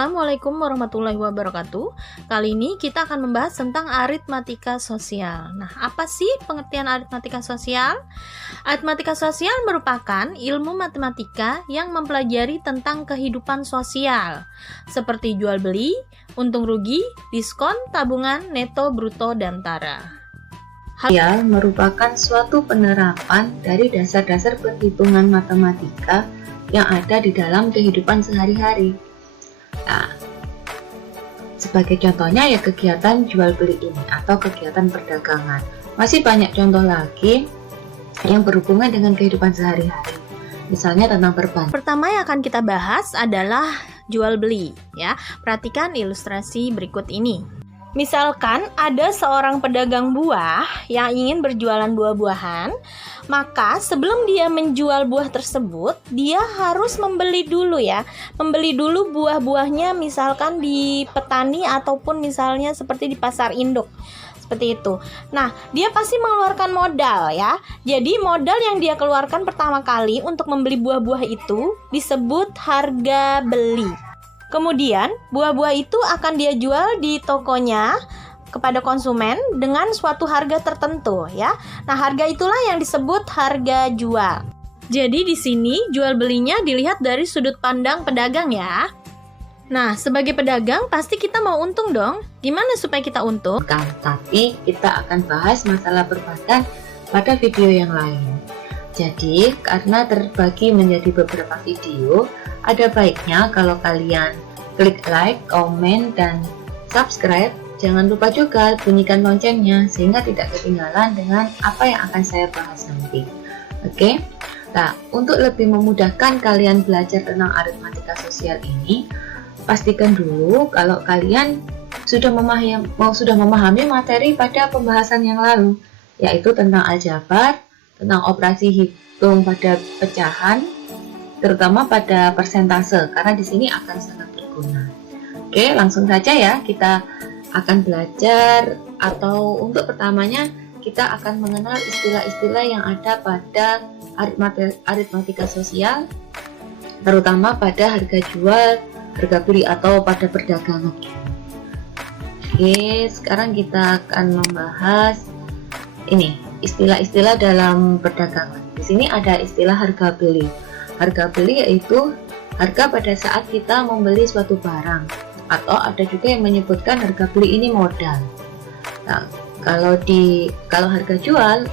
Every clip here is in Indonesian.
Assalamualaikum warahmatullahi wabarakatuh. Kali ini kita akan membahas tentang aritmatika sosial. Nah, apa sih pengertian aritmatika sosial? Aritmatika sosial merupakan ilmu matematika yang mempelajari tentang kehidupan sosial, seperti jual beli, untung rugi, diskon, tabungan, neto, bruto, dan tara. Sosial merupakan suatu penerapan dari dasar-dasar perhitungan matematika yang ada di dalam kehidupan sehari-hari. Nah, sebagai contohnya ya kegiatan jual beli ini atau kegiatan perdagangan. Masih banyak contoh lagi yang berhubungan dengan kehidupan sehari-hari. Misalnya tentang perbankan. Pertama yang akan kita bahas adalah jual beli, ya. Perhatikan ilustrasi berikut ini. Misalkan ada seorang pedagang buah yang ingin berjualan buah-buahan, maka sebelum dia menjual buah tersebut, dia harus membeli dulu ya. Membeli dulu buah-buahnya misalkan di petani ataupun misalnya seperti di pasar induk. Seperti itu. Nah, dia pasti mengeluarkan modal ya. Jadi modal yang dia keluarkan pertama kali untuk membeli buah-buah itu disebut harga beli. Kemudian, buah-buah itu akan dia jual di tokonya kepada konsumen dengan suatu harga tertentu ya. Nah, harga itulah yang disebut harga jual. Jadi di sini jual belinya dilihat dari sudut pandang pedagang ya. Nah, sebagai pedagang pasti kita mau untung dong. Gimana supaya kita untung? Tapi kita akan bahas masalah perbankan pada video yang lain. Jadi, karena terbagi menjadi beberapa video, ada baiknya kalau kalian klik like, komen, dan subscribe. Jangan lupa juga bunyikan loncengnya sehingga tidak ketinggalan dengan apa yang akan saya bahas nanti. Oke? Nah, untuk lebih memudahkan kalian belajar tentang aritmatika sosial ini, pastikan dulu kalau kalian sudah memahami materi pada pembahasan yang lalu, yaitu tentang aljabar, tentang operasi hitung pada pecahan, terutama pada persentase, karena di sini akan sangat berguna. Oke, langsung saja ya, kita akan belajar, atau untuk pertamanya kita akan mengenal istilah-istilah yang ada pada aritmatika sosial, terutama pada harga jual, harga beli, atau pada perdagangan. Oke, sekarang kita akan membahas ini istilah-istilah dalam perdagangan. Di sini ada istilah harga beli. Harga beli yaitu harga pada saat kita membeli suatu barang, atau ada juga yang menyebutkan harga beli ini modal. Nah, kalau harga jual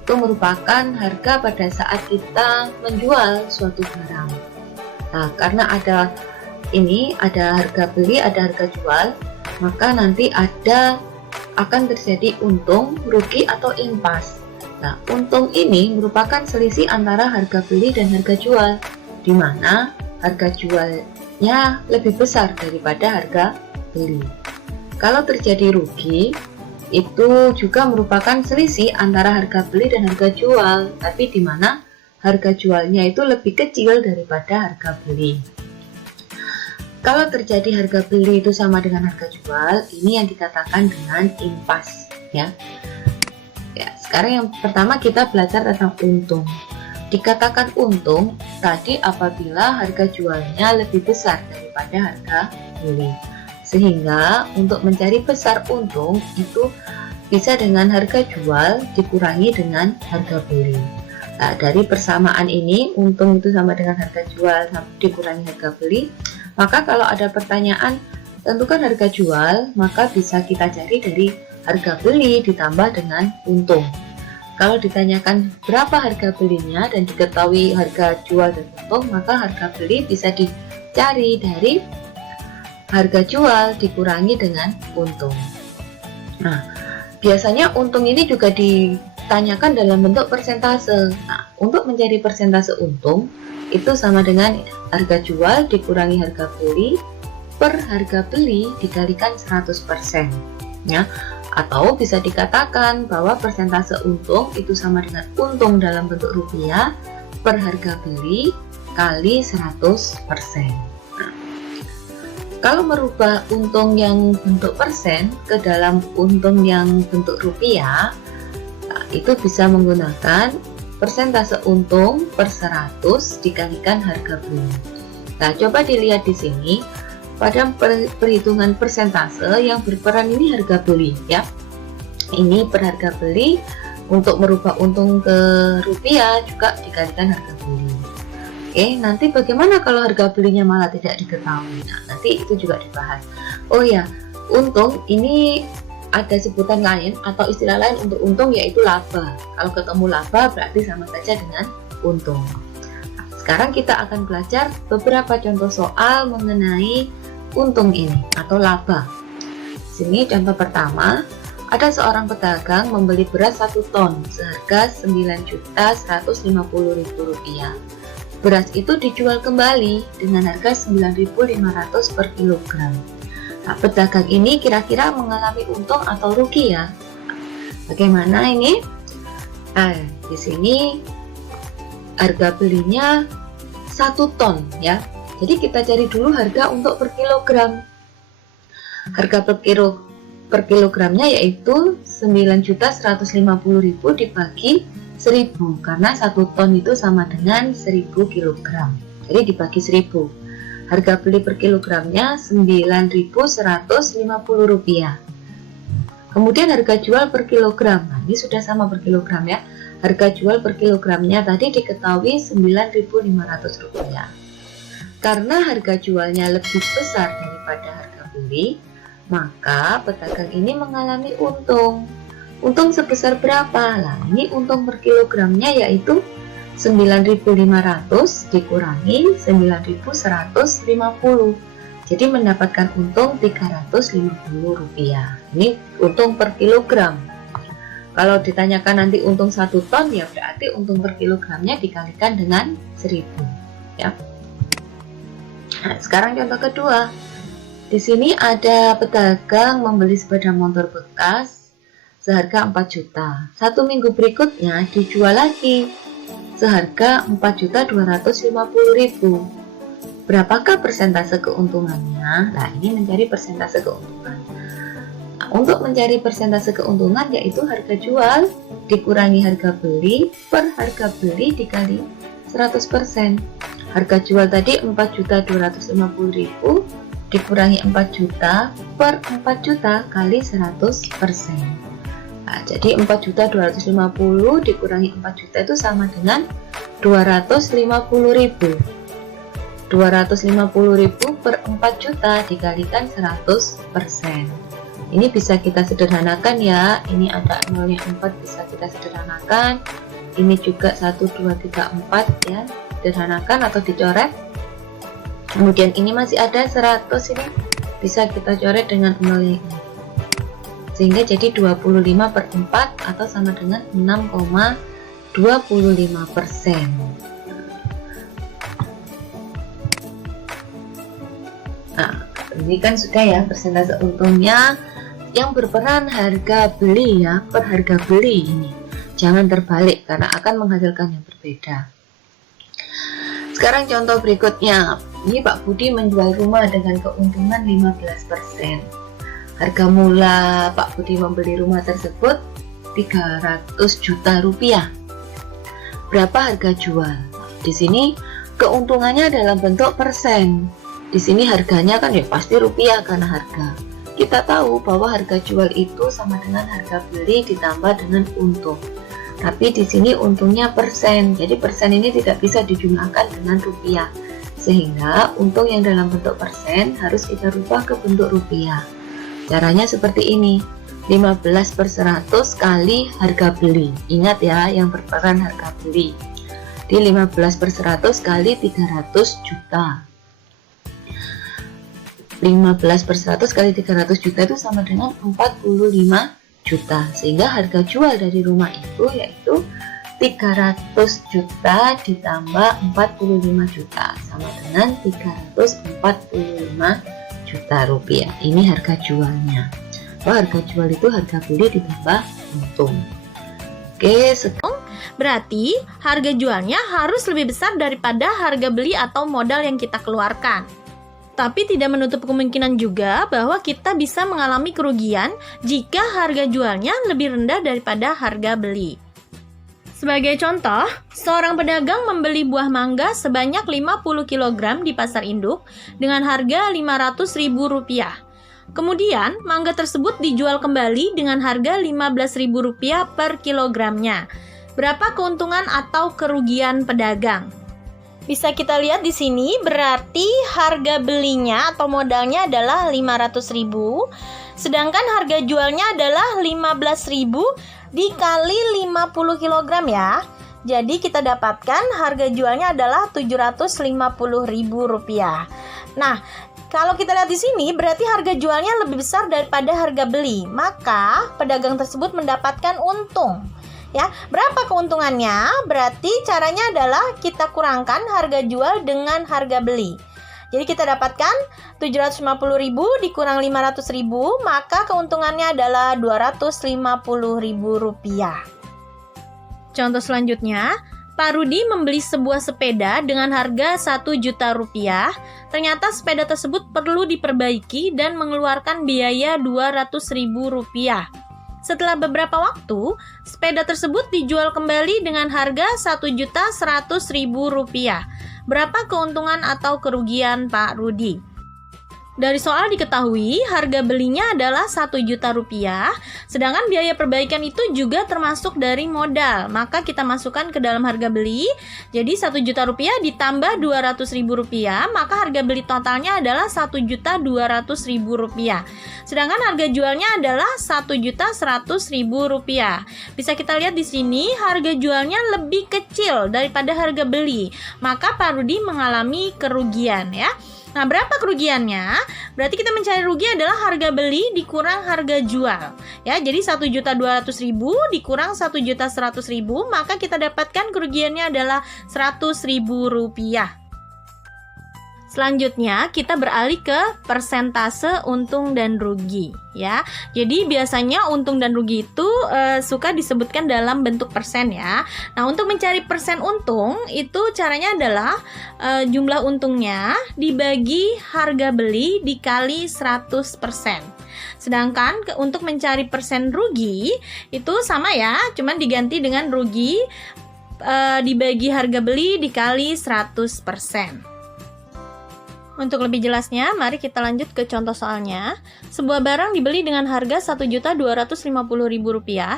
itu merupakan harga pada saat kita menjual suatu barang. Nah, karena ada harga beli, ada harga jual, maka nanti akan terjadi untung, rugi, atau impas. Nah, untung ini merupakan selisih antara harga beli dan harga jual, di mana harga jualnya lebih besar daripada harga beli. Kalau terjadi rugi, itu juga merupakan selisih antara harga beli dan harga jual, tapi di mana harga jualnya itu lebih kecil daripada harga beli. Kalau terjadi harga beli itu sama dengan harga jual, ini yang dikatakan dengan impas ya. Sekarang yang pertama kita belajar tentang untung. Dikatakan untung tadi apabila harga jualnya lebih besar daripada harga beli. Sehingga untuk mencari besar untung itu bisa dengan harga jual dikurangi dengan harga beli. Nah, dari persamaan ini, untung itu sama dengan harga jual dikurangi harga beli. Maka kalau ada pertanyaan tentukan harga jual, maka bisa kita cari dari harga beli ditambah dengan untung. Kalau ditanyakan berapa harga belinya dan diketahui harga jual dan untung, maka harga beli bisa dicari dari harga jual dikurangi dengan untung. Nah, biasanya untung ini juga ditanyakan dalam bentuk persentase. Nah, untuk mencari persentase untung itu sama dengan harga jual dikurangi harga beli per harga beli dikalikan 100% ya. Atau bisa dikatakan bahwa persentase untung itu sama dengan untung dalam bentuk rupiah per harga beli kali 100%. Nah, kalau merubah untung yang bentuk persen ke dalam untung yang bentuk rupiah, nah, itu bisa menggunakan persentase untung per 100 dikalikan harga beli. Nah, coba dilihat di sini. pada perhitungan persentase yang berperan ini harga beli ya. Ini per harga beli, untuk merubah untung ke rupiah juga dikalikan harga beli. Oke, nanti bagaimana kalau harga belinya malah tidak diketahui? Nah, nanti itu juga dibahas. Oh ya, untung ini ada sebutan lain atau istilah lain untuk untung, yaitu laba. Kalau ketemu laba berarti sama saja dengan untung. Sekarang kita akan belajar beberapa contoh soal mengenai untung ini atau laba. Sini contoh pertama, ada seorang pedagang membeli beras 1 ton seharga Rp9.150.000. Beras itu dijual kembali dengan harga 9.500 per kilogram. Nah, pedagang ini kira-kira mengalami untung atau rugi ya? Bagaimana ini? Di sini harga belinya 1 ton ya. Jadi kita cari dulu harga untuk per kilogram. Harga per kilogramnya yaitu 9.150.000 dibagi 1.000, karena 1 ton itu sama dengan 1.000 kilogram. Jadi dibagi 1.000. Harga beli per kilogramnya Rp9.150. Kemudian harga jual per kilogram. Nah, ini sudah sama per kilogram ya. Harga jual per kilogramnya tadi diketahui Rp9.500. Karena harga jualnya lebih besar daripada harga beli, maka pedagang ini mengalami untung. Untung sebesar berapa? Nah, ini untung per kilogramnya yaitu 9.500 dikurangi 9.150. Jadi mendapatkan untung Rp350. Ini untung per kilogram. Kalau ditanyakan nanti untung 1 ton, ya berarti untung per kilogramnya dikalikan dengan 1.000 ya. Nah, sekarang contoh kedua. Di sini ada pedagang membeli sepeda motor bekas seharga 4 juta. 1 minggu berikutnya dijual lagi seharga Rp4.250.000. Berapakah persentase keuntungannya? Nah, ini mencari persentase keuntungan. Nah, untuk mencari persentase keuntungan yaitu harga jual dikurangi harga beli per harga beli dikali 100%. Harga jual tadi Rp4.250.000 dikurangi 4 juta per 4 juta kali 100%. Nah, jadi 4.250 dikurangi 4 juta itu sama dengan 250.000. 250.000 per 4 juta dikalikan 100%. Ini bisa kita sederhanakan ya. Ini ada nolnya 4, bisa kita sederhanakan. Ini juga 1, 2, 3, 4 ya. Sederhanakan atau dicoret. Kemudian ini masih ada 100, ini bisa kita coret dengan nolnya ini. Sehingga jadi 25 per 4 atau sama dengan 6,25%. Nah, ini kan sudah ya persentase untungnya. Yang berperan harga beli ya, per harga beli ini. Jangan terbalik karena akan menghasilkan yang berbeda. Sekarang contoh berikutnya. Ini Pak Budi menjual rumah dengan keuntungan 15%. Harga mula Pak Budi membeli rumah tersebut Rp300 juta. Berapa harga jual? Di sini keuntungannya dalam bentuk persen. Di sini harganya kan ya pasti rupiah karena harga. Kita tahu bahwa harga jual itu sama dengan harga beli ditambah dengan untung. Tapi di sini untungnya persen. Jadi persen ini tidak bisa dijumlahkan dengan rupiah. Sehingga untung yang dalam bentuk persen harus kita rubah ke bentuk rupiah. Caranya seperti ini, 15/100 kali harga beli. Ingat ya, yang berperan harga beli. Di 15/100 kali 300 juta. 15/100 kali 300 juta itu sama dengan 45 juta. Sehingga harga jual dari rumah itu yaitu 300 juta ditambah 45 juta sama dengan 345 juta rupiah. Ini harga jualnya. Harga jual itu harga beli ditambah untung. Oke, berarti harga jualnya harus lebih besar daripada harga beli atau modal yang kita keluarkan. Tapi tidak menutup kemungkinan juga bahwa kita bisa mengalami kerugian jika harga jualnya lebih rendah daripada harga beli. Sebagai contoh, seorang pedagang membeli buah mangga sebanyak 50 kg di pasar induk dengan harga Rp500.000. Kemudian, mangga tersebut dijual kembali dengan harga Rp15.000 per kilogramnya. Berapa keuntungan atau kerugian pedagang? Bisa kita lihat di sini, berarti harga belinya atau modalnya adalah Rp500.000, sedangkan harga jualnya adalah Rp15.000 dikali 50 kg ya. Jadi kita dapatkan harga jualnya adalah Rp750.000. Nah, kalau kita lihat di sini berarti harga jualnya lebih besar daripada harga beli, maka pedagang tersebut mendapatkan untung. Ya, berapa keuntungannya? Berarti caranya adalah kita kurangkan harga jual dengan harga beli. Jadi kita dapatkan Rp750.000 dikurang Rp500.000, maka keuntungannya adalah Rp250.000. Contoh selanjutnya, Pak Rudi membeli sebuah sepeda dengan harga Rp1 juta. Ternyata sepeda tersebut perlu diperbaiki dan mengeluarkan biaya Rp200.000. Setelah beberapa waktu, sepeda tersebut dijual kembali dengan harga Rp1.100.000. Berapa keuntungan atau kerugian Pak Rudi? Dari soal diketahui harga belinya adalah Rp1 juta, sedangkan biaya perbaikan itu juga termasuk dari modal. Maka kita masukkan ke dalam harga beli. Jadi Rp1 juta ditambah Rp200.000, maka harga beli totalnya adalah Rp1.200.000. Sedangkan harga jualnya adalah Rp1.100.000. Bisa kita lihat di sini harga jualnya lebih kecil daripada harga beli. Maka Pak Rudi mengalami kerugian ya. Nah, berapa kerugiannya? Berarti kita mencari rugi adalah harga beli dikurang harga jual. Ya, jadi Rp1.200.000 dikurang Rp1.100.000, maka kita dapatkan kerugiannya adalah Rp100.000. Selanjutnya, kita beralih ke persentase untung dan rugi, ya. Jadi biasanya untung dan rugi itu suka disebutkan dalam bentuk persen, ya. Nah, untuk mencari persen untung itu caranya adalah jumlah untungnya dibagi harga beli dikali 100%. Sedangkan untuk mencari persen rugi itu sama ya, cuman diganti dengan rugi dibagi harga beli dikali 100%. Untuk lebih jelasnya, mari kita lanjut ke contoh soalnya. Sebuah barang dibeli dengan harga Rp1.250.000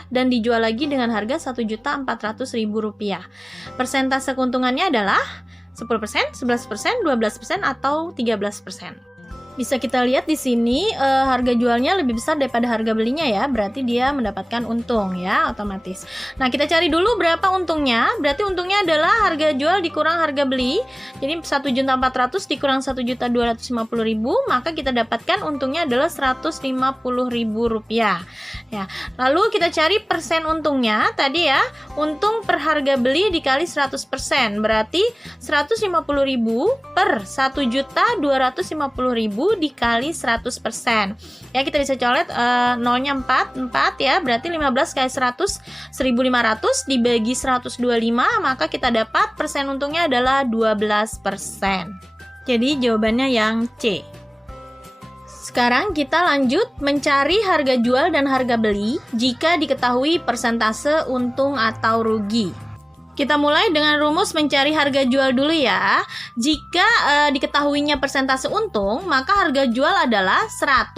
dan dijual lagi dengan harga Rp1.400.000. Persentase keuntungannya adalah 10%, 11%, 12%, atau 13%. Bisa kita lihat di sini harga jualnya lebih besar daripada harga belinya ya, berarti dia mendapatkan untung ya, otomatis. Nah, kita cari dulu berapa untungnya. Berarti untungnya adalah harga jual dikurang harga beli. Jadi Rp1.400.000 dikurang Rp1.250.000, maka kita dapatkan untungnya adalah Rp150.000 ya. Lalu kita cari persen untungnya tadi ya. Untung per harga beli dikali 100%, berarti Rp150.000 per Rp1.250.000 dikali 100%. Ya, kita bisa coret nolnya 4 ya, berarti 15 kali 100 1.500 dibagi 125, maka kita dapat persen untungnya adalah 12%. Jadi jawabannya yang C. Sekarang kita lanjut mencari harga jual dan harga beli jika diketahui persentase untung atau rugi. Kita mulai dengan rumus mencari harga jual dulu ya. Jika diketahuinya persentase untung, maka harga jual adalah 100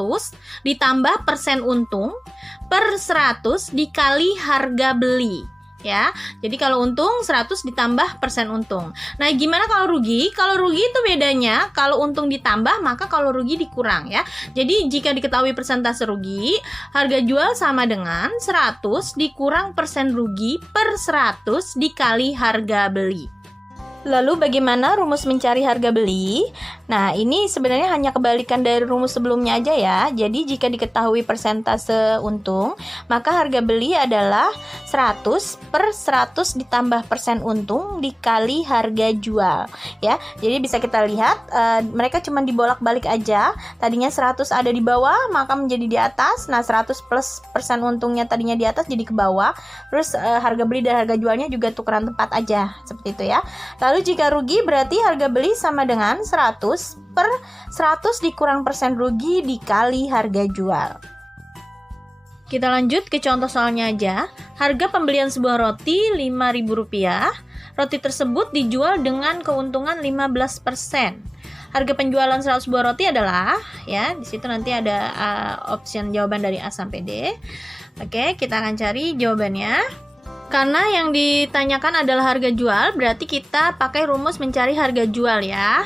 ditambah persen untung per 100 dikali harga beli. Ya, jadi kalau untung 100 ditambah persen untung. Nah, gimana kalau rugi? Kalau rugi itu bedanya, kalau untung ditambah maka kalau rugi dikurang ya. Jadi jika diketahui persentase rugi, harga jual sama dengan 100 dikurang persen rugi per 100 dikali harga beli. Lalu bagaimana rumus mencari harga beli? Nah, ini sebenarnya hanya kebalikan dari rumus sebelumnya aja ya. Jadi jika diketahui persentase untung, maka harga beli adalah 100 per 100 ditambah persen untung dikali harga jual ya. Jadi bisa kita lihat mereka cuma dibolak-balik aja. Tadinya 100 ada di bawah, maka menjadi di atas. Nah, 100 plus persen untungnya tadinya di atas jadi ke bawah. Terus harga beli dan harga jualnya juga tukeran tempat aja, seperti itu ya. Lalu jika rugi berarti harga beli sama dengan 100 per 100 dikurang persen rugi dikali harga jual. Kita lanjut ke contoh soalnya aja. Harga pembelian sebuah roti Rp5.000. Roti tersebut dijual dengan keuntungan 15%. Harga penjualan 100 buah roti adalah, ya, di situ nanti ada option jawaban dari A sampai D. Oke, kita akan cari jawabannya. Karena yang ditanyakan adalah harga jual, berarti kita pakai rumus mencari harga jual ya.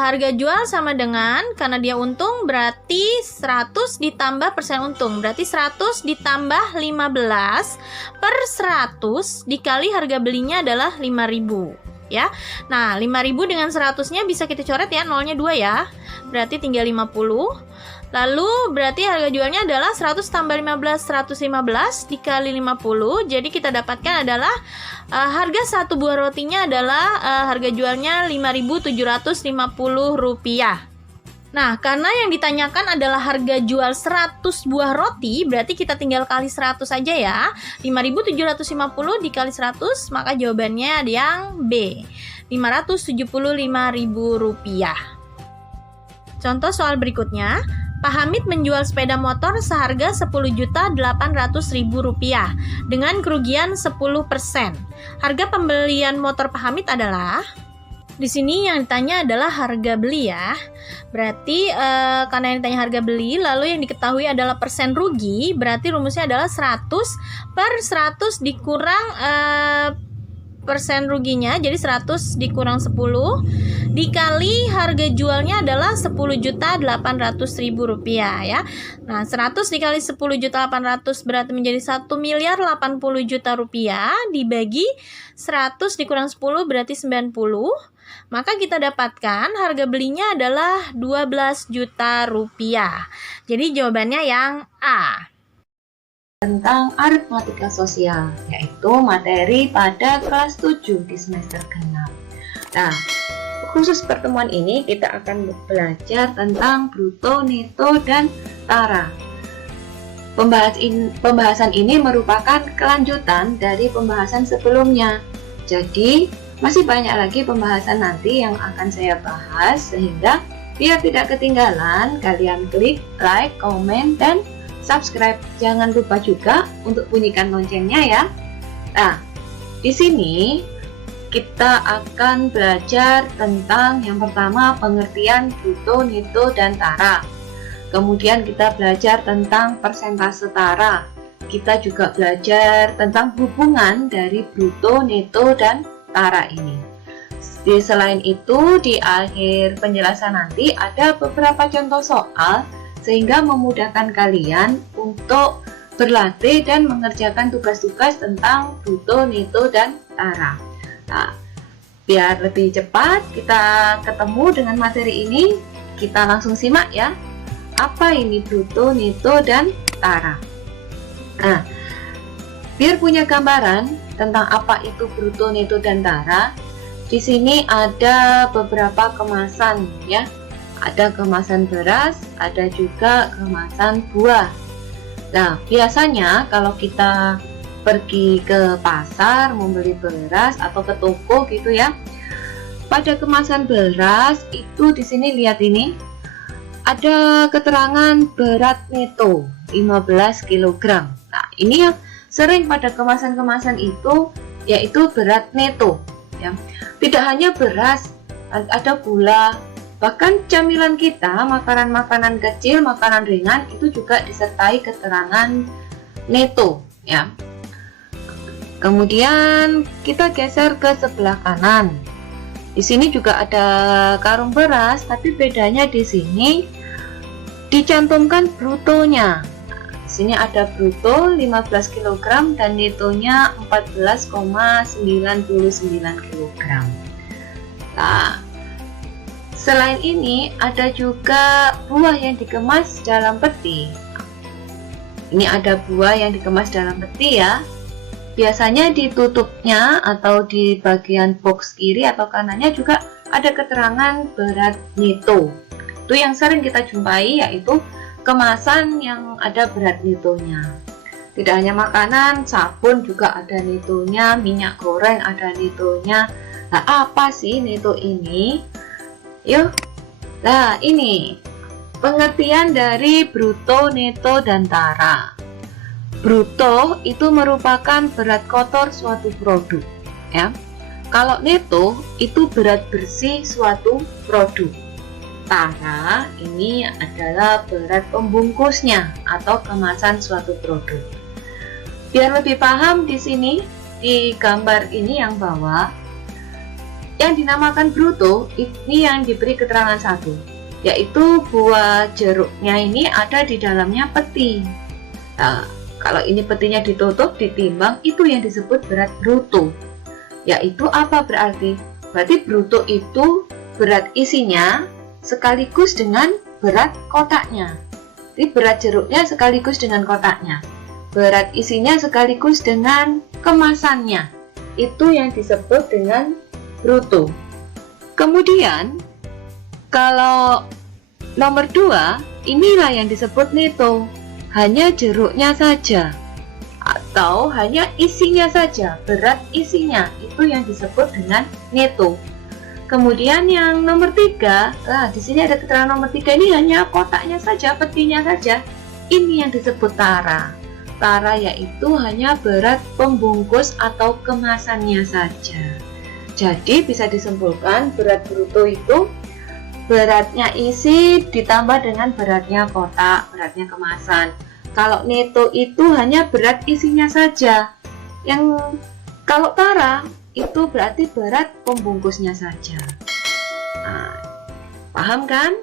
Harga jual sama dengan, karena dia untung, berarti 100 ditambah persen untung. Berarti 100 ditambah 15 per 100 dikali harga belinya adalah 5.000 ya. Nah, 5.000 dengan 100-nya bisa kita coret ya, nolnya 2 ya. Berarti tinggal 50. Lalu berarti harga jualnya adalah 100 tambah 15, 115 dikali 50. Jadi kita dapatkan adalah harga satu buah rotinya adalah harga jualnya Rp5.750. Nah, karena yang ditanyakan adalah harga jual 100 buah roti, berarti kita tinggal kali 100 aja ya. 5.750 dikali 100, maka jawabannya ada yang B, Rp575.000. Contoh soal berikutnya. Pak Hamid menjual sepeda motor seharga Rp10.800.000 dengan kerugian 10%. Harga pembelian motor Pak Hamid adalah, di sini yang ditanya adalah harga beli ya. Berarti karena yang ditanya harga beli, lalu yang diketahui adalah persen rugi, berarti rumusnya adalah 100 per 100 dikurang persen ruginya, jadi 100 dikurang 10 dikali harga jualnya adalah Rp10.800.000 ya. Nah, 100 dikali 10.800.000 berarti menjadi 1.080.000.000 dibagi 100 dikurang 10 berarti 90. Maka kita dapatkan harga belinya adalah Rp12 juta. Jadi jawabannya yang A. Tentang aritmatika sosial, yaitu materi pada kelas 7 di semester ke-6. Nah, khusus pertemuan ini kita akan belajar tentang bruto, neto, dan tara. Pembahasan ini merupakan kelanjutan dari pembahasan sebelumnya. Jadi, masih banyak lagi pembahasan nanti yang akan saya bahas, sehingga biar tidak ketinggalan, kalian klik like, komen, dan subscribe. Jangan lupa juga untuk bunyikan loncengnya ya. Nah, di sini kita akan belajar tentang yang pertama pengertian bruto, neto, dan tara. Kemudian kita belajar tentang persentase tara. Kita juga belajar tentang hubungan dari bruto, neto, dan tara ini. Selain itu, di akhir penjelasan nanti ada beberapa contoh soal sehingga memudahkan kalian untuk berlatih dan mengerjakan tugas-tugas tentang bruto, neto, dan tara. Nah, biar lebih cepat kita ketemu dengan materi ini, kita langsung simak ya. Apa ini bruto, neto, dan tara? Nah, biar punya gambaran tentang apa itu bruto, neto, dan tara, di sini ada beberapa kemasan ya. Ada kemasan beras, ada juga kemasan buah. Nah, biasanya kalau kita pergi ke pasar membeli beras atau ke toko gitu ya, pada kemasan beras itu di sini lihat ini ada keterangan berat neto 15 kg. Nah, ini yang sering pada kemasan-kemasan itu yaitu berat neto ya. Tidak hanya beras, ada gula, bahkan camilan kita, makanan-makanan kecil, makanan ringan itu juga disertai keterangan neto ya. Kemudian kita geser ke sebelah kanan. Di sini juga ada karung beras, tapi bedanya di sini dicantumkan brutonya. Di sini ada bruto 15 kg dan netonya 14,99 kg. Nah, selain ini ada juga buah yang dikemas dalam peti. Ini ada buah yang dikemas dalam peti ya. Biasanya di tutupnya atau di bagian box kiri atau kanannya juga ada keterangan berat neto. Itu yang sering kita jumpai, yaitu kemasan yang ada berat netonya. Tidak hanya makanan, sabun juga ada netonya, minyak goreng ada netonya. Nah, apa sih neto ini? Yuk, nah ini pengertian dari bruto, neto, dan tara. bruto itu merupakan berat kotor suatu produk, ya. Kalau neto itu berat bersih suatu produk. Tara ini adalah berat pembungkusnya atau kemasan suatu produk. Biar lebih paham, di sini di gambar ini yang bawah, yang dinamakan bruto ini yang diberi keterangan satu, yaitu buah jeruknya ini ada di dalamnya peti. Nah, kalau ini petinya ditutup, ditimbang, itu yang disebut berat bruto. Yaitu apa berarti? Berarti bruto itu berat isinya sekaligus dengan berat kotaknya. Jadi berat jeruknya sekaligus dengan kotaknya. Berat isinya sekaligus dengan kemasannya. Itu yang disebut dengan bruto. Kemudian kalau nomor 2, inilah yang disebut neto. Hanya jeruknya saja atau hanya isinya saja, berat isinya, itu yang disebut dengan neto. Kemudian yang nomor 3, di sini ada keterangan nomor 3, ini hanya kotaknya saja, petinya saja. Ini yang disebut tara. Tara yaitu hanya berat pembungkus atau kemasannya saja. Jadi bisa disimpulkan berat bruto itu beratnya isi ditambah dengan beratnya kotak, beratnya kemasan. Kalau neto itu hanya berat isinya saja. Yang kalau tara itu berarti berat pembungkusnya saja. Nah, paham kan?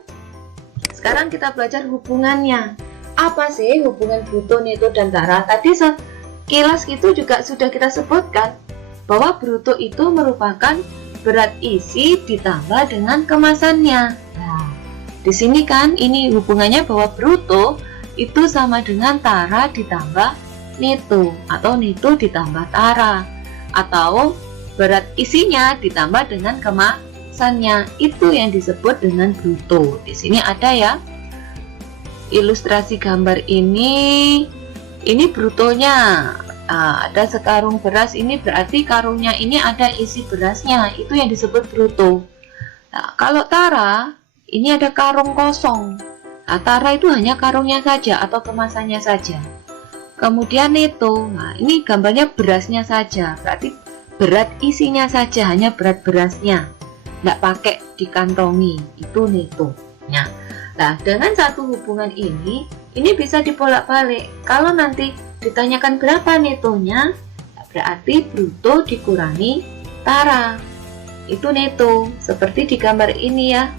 Sekarang kita belajar hubungannya. Apa sih hubungan bruto, neto, dan tara? Tadi sekilas itu juga sudah kita sebutkan bahwa bruto itu merupakan berat isi ditambah dengan kemasannya. Nah, di sini kan ini hubungannya bahwa bruto itu sama dengan tara ditambah neto, atau neto ditambah tara, atau berat isinya ditambah dengan kemasannya. Itu yang disebut dengan bruto. Di sini ada ya ilustrasi gambar ini brutonya. Ada sekarung beras, ini berarti karungnya ini ada isi berasnya, itu yang disebut bruto. Nah, kalau tara ini ada karung kosong. Nah, tara itu hanya karungnya saja atau kemasannya saja. Kemudian neto, nah ini gambarnya berasnya saja, berarti berat isinya saja, hanya berat berasnya, tidak pakai dikantongi, itu neto. Nah, dengan satu hubungan ini bisa dibolak-balik. Kalau nanti ditanyakan berapa netonya, berarti bruto dikurangi tara, itu neto. Seperti di gambar ini ya,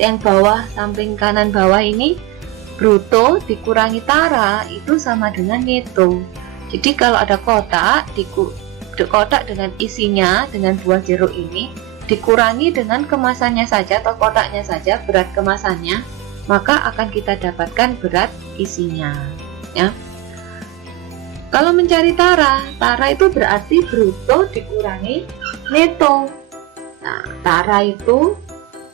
yang bawah, samping kanan bawah ini, bruto dikurangi tara itu sama dengan neto. Jadi kalau ada kotak, kotak dengan isinya, dengan buah jeruk ini dikurangi dengan kemasannya saja atau kotaknya saja, berat kemasannya, maka akan kita dapatkan berat isinya, ya. Kalau mencari tara itu berarti bruto dikurangi neto. Nah, tara itu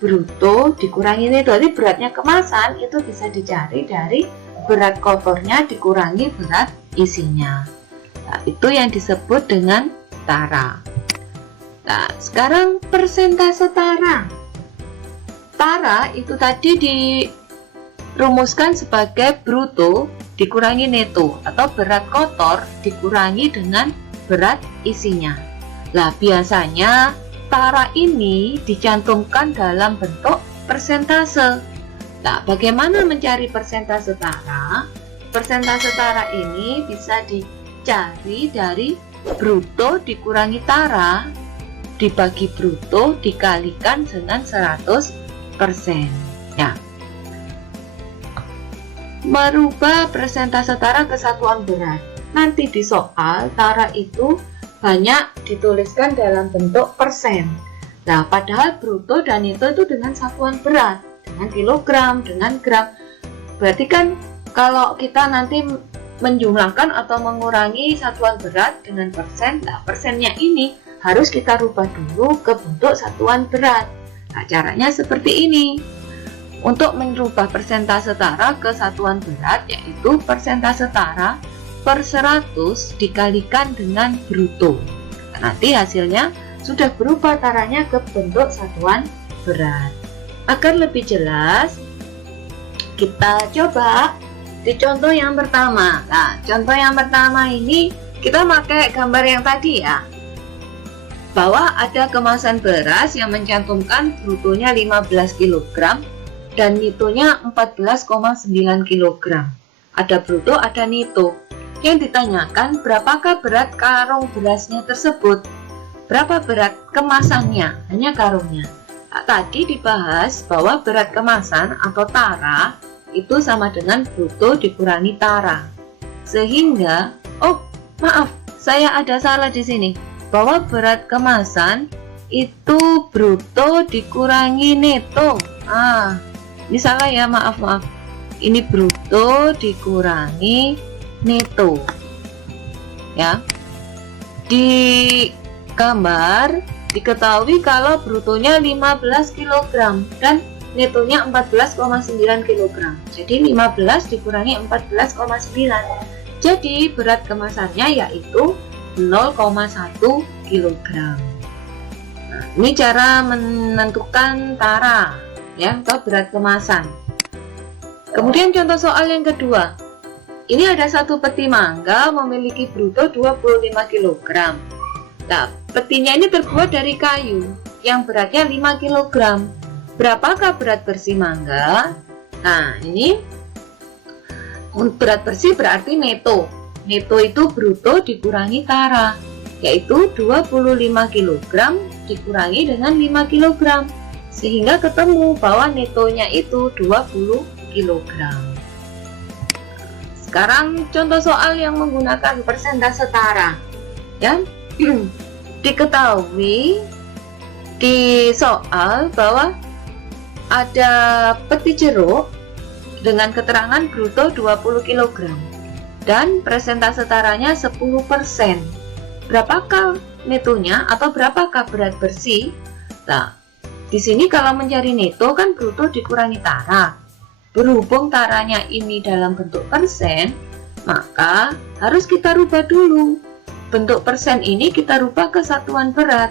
bruto dikurangi neto, jadi beratnya kemasan itu bisa dicari dari berat kotornya dikurangi berat isinya. Nah, itu yang disebut dengan tara. Nah, sekarang persentase tara. Tara itu tadi dirumuskan sebagai bruto dikurangi neto, atau berat kotor dikurangi dengan berat isinya. Nah, biasanya tara ini dicantumkan dalam bentuk persentase. Nah, bagaimana mencari persentase tara? Persentase tara ini bisa dicari dari bruto dikurangi tara dibagi bruto dikalikan dengan 100%. Ya. Merubah persentase tara ke satuan berat. Nanti di soal tara itu banyak dituliskan dalam bentuk persen. Nah, padahal bruto dan neto itu dengan satuan berat, dengan kilogram, dengan gram. Berarti kan kalau kita nanti menjumlahkan atau mengurangi satuan berat dengan persen, nah persennya ini harus kita rubah dulu ke bentuk satuan berat. Nah, caranya seperti ini. Untuk merubah persentase tara ke satuan berat, yaitu persentase tara per 100 dikalikan dengan bruto. Nanti hasilnya sudah berubah taranya ke bentuk satuan berat. Agar lebih jelas, kita coba di contoh yang pertama. Nah, contoh yang pertama ini kita pakai gambar yang tadi ya, bahwa ada kemasan beras yang mencantumkan brutonya 15 kg dan netonya 14,9 kg. Ada bruto, ada neto. Yang ditanyakan berapakah berat karung berasnya tersebut, berapa berat kemasannya, hanya karungnya. Nah, tadi dibahas bahwa berat kemasan atau tara itu sama dengan bruto dikurangi tara. Sehingga, oh maaf, saya ada salah di sini, bahwa berat kemasan itu bruto dikurangi neto. Ini salah ya, maaf. Ini bruto dikurangi neto. Ya. Di gambar diketahui kalau brutonya 15 kg dan netonya 14,9 kg. Jadi 15 dikurangi 14,9. Jadi berat kemasannya yaitu 0,1 kg. Nah, ini cara menentukan tara ya, atau berat kemasan. Kemudian contoh soal yang kedua. Ini ada satu peti mangga memiliki bruto 25 kg. Nah, petinya ini terbuat dari kayu yang beratnya 5 kg. Berapakah berat bersih mangga? Nah, ini berat bersih berarti neto. Neto itu bruto dikurangi tara, yaitu 25 kg dikurangi dengan 5 kg. Sehingga ketemu bahwa netonya itu 20 kg. Sekarang contoh soal yang menggunakan persentase tara. Ya, diketahui di soal bahwa ada peti jeruk dengan keterangan bruto 20 kg dan persentase taranya 10%. Berapakah netonya atau berapakah berat bersih? Nah, di sini kalau mencari neto kan bruto dikurangi tara. Berhubung taranya ini dalam bentuk persen, maka harus kita rubah dulu. Bentuk persen ini kita rubah ke satuan berat.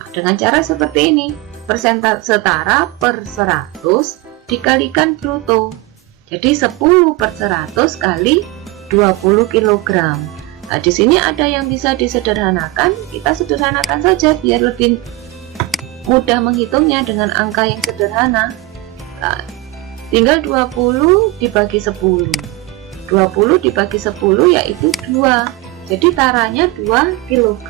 Nah, dengan cara seperti ini, persentase tara per 100 dikalikan bruto. Jadi 10 per 100 kali 20 kg. Nah, di sini ada yang bisa disederhanakan, kita sederhanakan saja biar lebih mudah menghitungnya dengan angka yang sederhana. Nah, tinggal 20 dibagi 10. 20 dibagi 10 yaitu 2. Jadi taranya 2 kg.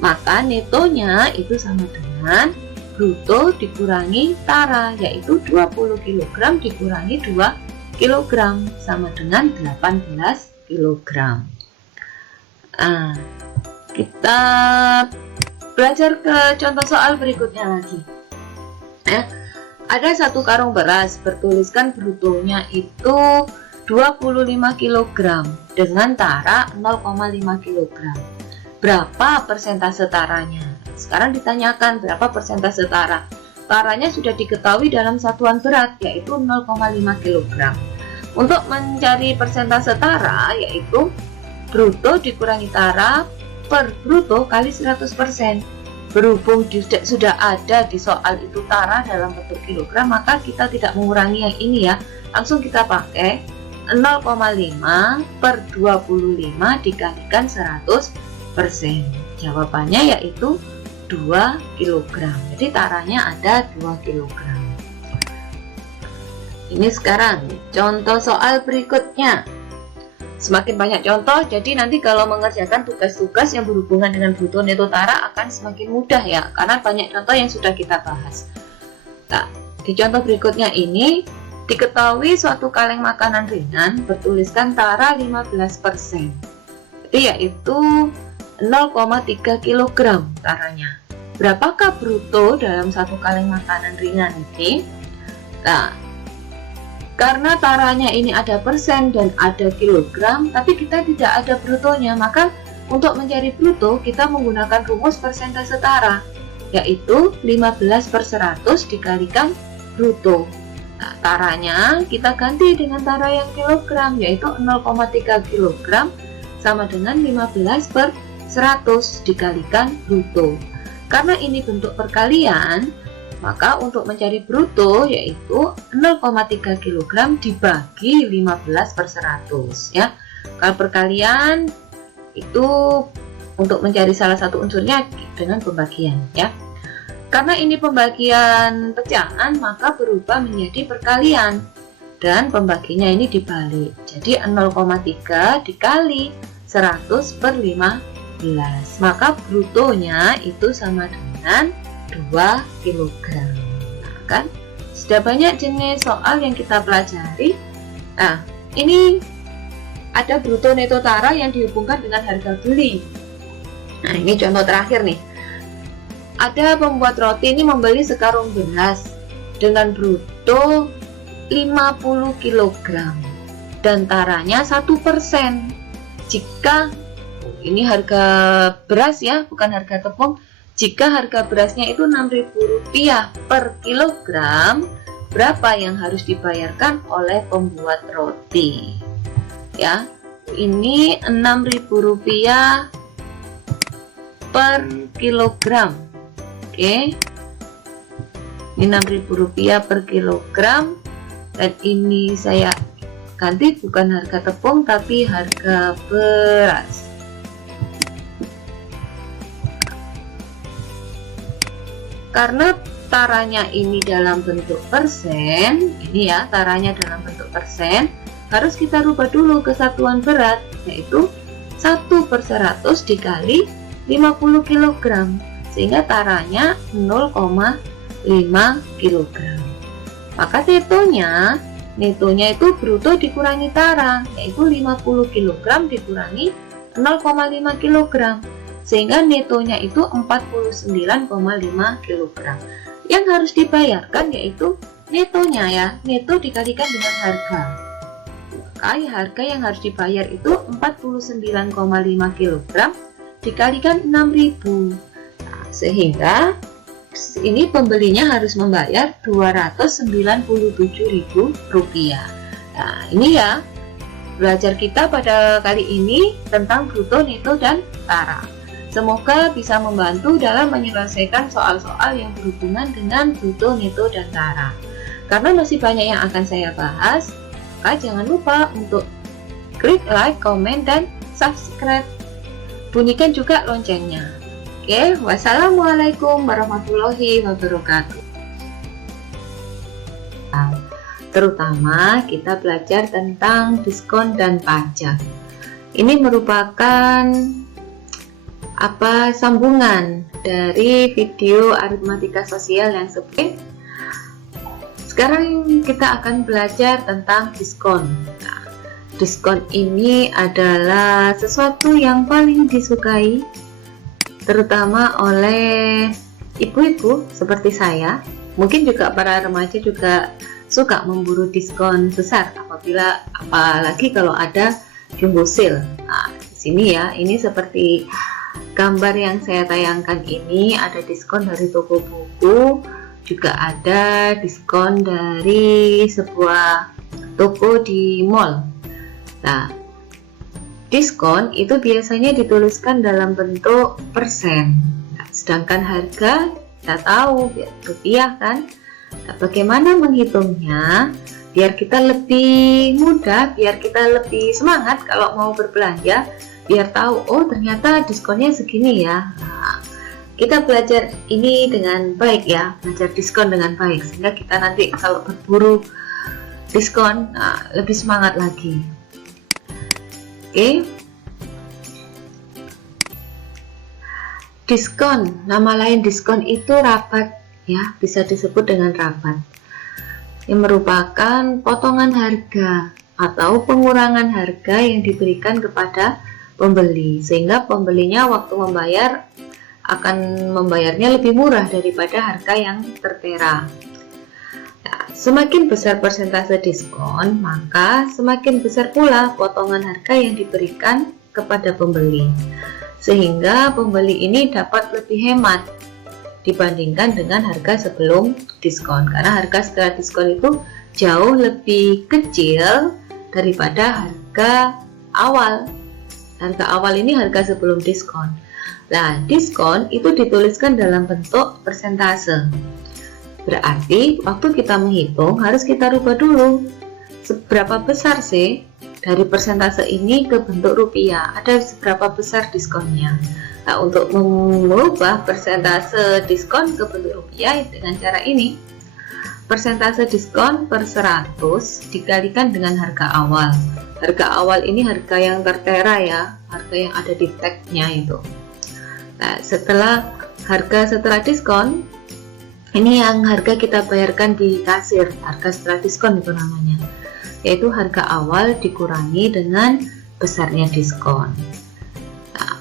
Maka netonya itu sama dengan bruto dikurangi tara, yaitu 20 kg dikurangi 2 kg sama dengan 18 kg. Nah, kita belajar ke contoh soal berikutnya lagi. Ada satu karung beras bertuliskan brutonya itu 25 kg dengan tara 0,5 kg. Berapa persentase taranya? Sekarang ditanyakan berapa persentase tara. Taranya sudah diketahui dalam satuan berat yaitu 0,5 kg. Untuk mencari persentase tara yaitu bruto dikurangi tara per bruto kali 100%. Berhubung sudah ada di soal itu tara dalam bentuk kilogram, maka kita tidak mengurangi yang ini ya, langsung kita pakai 0,5 per 25 dikalikan 100%. Jawabannya yaitu 2 kg. Jadi taranya ada 2 kg. Ini sekarang contoh soal berikutnya. Semakin banyak contoh, jadi nanti kalau mengerjakan tugas-tugas yang berhubungan dengan bruto neto tara akan semakin mudah ya, karena banyak contoh yang sudah kita bahas. Nah, di contoh berikutnya ini diketahui suatu kaleng makanan ringan bertuliskan tara 15%. Jadi yaitu 0,3 kg taranya. Berapakah bruto dalam satu kaleng makanan ringan ini? Nah, karena taranya ini ada persen dan ada kilogram, tapi kita tidak ada brutonya, maka untuk mencari bruto kita menggunakan rumus persentase tara, yaitu 15 per 100 dikalikan bruto. Nah, taranya kita ganti dengan tara yang kilogram, yaitu 0,3 kg sama dengan 15 per 100 dikalikan bruto. Karena ini bentuk perkalian, Maka untuk mencari bruto yaitu 0,3 kg dibagi 15/100 ya. Kalau perkalian itu untuk mencari salah satu unsurnya dengan pembagian ya. Karena ini pembagian pecahan maka berubah menjadi perkalian dan pembaginya ini dibalik. Jadi 0,3 dikali 100/15, maka brutonya itu sama dengan 2 kg. Nah, kan sudah banyak jenis soal yang kita pelajari. Nah, ini ada bruto neto tara yang dihubungkan dengan harga beli. Nah, ini contoh terakhir nih. Ada pembuat roti ini membeli sekarung beras dengan bruto 50 kg dan taranya 1%. Jika ini harga beras ya, bukan harga tepung. Jika harga berasnya itu Rp6.000 per kilogram, berapa yang harus dibayarkan oleh pembuat roti? Ya, ini Rp6.000 per kilogram. Oke, ini Rp6.000 per kilogram, dan ini saya ganti bukan harga tepung tapi harga beras. Karena taranya ini dalam bentuk persen, ini ya taranya dalam bentuk persen, harus kita rubah dulu ke satuan berat, yaitu 1/100 dikali 50 kg, sehingga taranya 0,5 kg. Maka netonya itu bruto dikurangi tara, yaitu 50 kg dikurangi 0,5 kg, sehingga netonya itu 49,5 kg. Yang harus dibayarkan yaitu netonya ya, neto dikalikan dengan harga. Maka harga yang harus dibayar itu 49,5 kg dikalikan 6.000. Nah, sehingga ini pembelinya harus membayar Rp297.000. Nah, ini ya belajar kita pada kali ini tentang bruto, neto, dan tara. Semoga bisa membantu dalam menyelesaikan soal-soal yang berhubungan dengan bruto, neto, dan tara. Karena masih banyak yang akan saya bahas, maka jangan lupa untuk klik like, komen, dan subscribe. Bunyikan juga loncengnya. Oke, wassalamualaikum warahmatullahi wabarakatuh. Terutama kita belajar tentang diskon dan pajak. Ini merupakan sambungan dari video aritmatika sosial yang sebelumnya. Sekarang kita akan belajar tentang diskon. Nah, diskon ini adalah sesuatu yang paling disukai terutama oleh ibu-ibu seperti saya. Mungkin juga para remaja juga suka memburu diskon besar apalagi kalau ada jumbo sale. Nah, di sini ya, ini seperti gambar yang saya tayangkan ini, ada diskon dari toko buku, juga ada diskon dari sebuah toko di mall. Nah, diskon itu biasanya dituliskan dalam bentuk persen. Nah, sedangkan harga kita tahu rupiah kan. Nah, bagaimana menghitungnya biar kita lebih mudah, biar kita lebih semangat kalau mau berbelanja, biar tahu oh ternyata diskonnya segini ya. Nah, kita belajar ini dengan baik ya, belajar diskon dengan baik, sehingga kita nanti kalau berburu diskon lebih semangat lagi. Oke. Diskon, nama lain diskon itu rabat ya, bisa disebut dengan rabat, yang merupakan potongan harga atau pengurangan harga yang diberikan kepada pembeli, sehingga pembelinya waktu membayar akan membayarnya lebih murah daripada harga yang tertera. Nah, semakin besar persentase diskon, maka semakin besar pula potongan harga yang diberikan kepada pembeli, sehingga pembeli ini dapat lebih hemat dibandingkan dengan harga sebelum diskon, karena harga setelah diskon itu jauh lebih kecil daripada harga awal. Harga awal ini harga sebelum diskon. Nah, diskon itu dituliskan dalam bentuk persentase. Berarti waktu kita menghitung harus kita rubah dulu. Seberapa besar sih dari persentase ini ke bentuk rupiah? Ada seberapa besar diskonnya? Nah, untuk mengubah persentase diskon ke bentuk rupiah dengan cara ini. Persentase diskon per 100 dikalikan dengan harga awal. Harga awal ini harga yang tertera ya, harga yang ada di tag-nya itu. Nah, setelah diskon, ini yang harga kita bayarkan di kasir, harga setelah diskon itu namanya, yaitu harga awal dikurangi dengan besarnya diskon. Nah,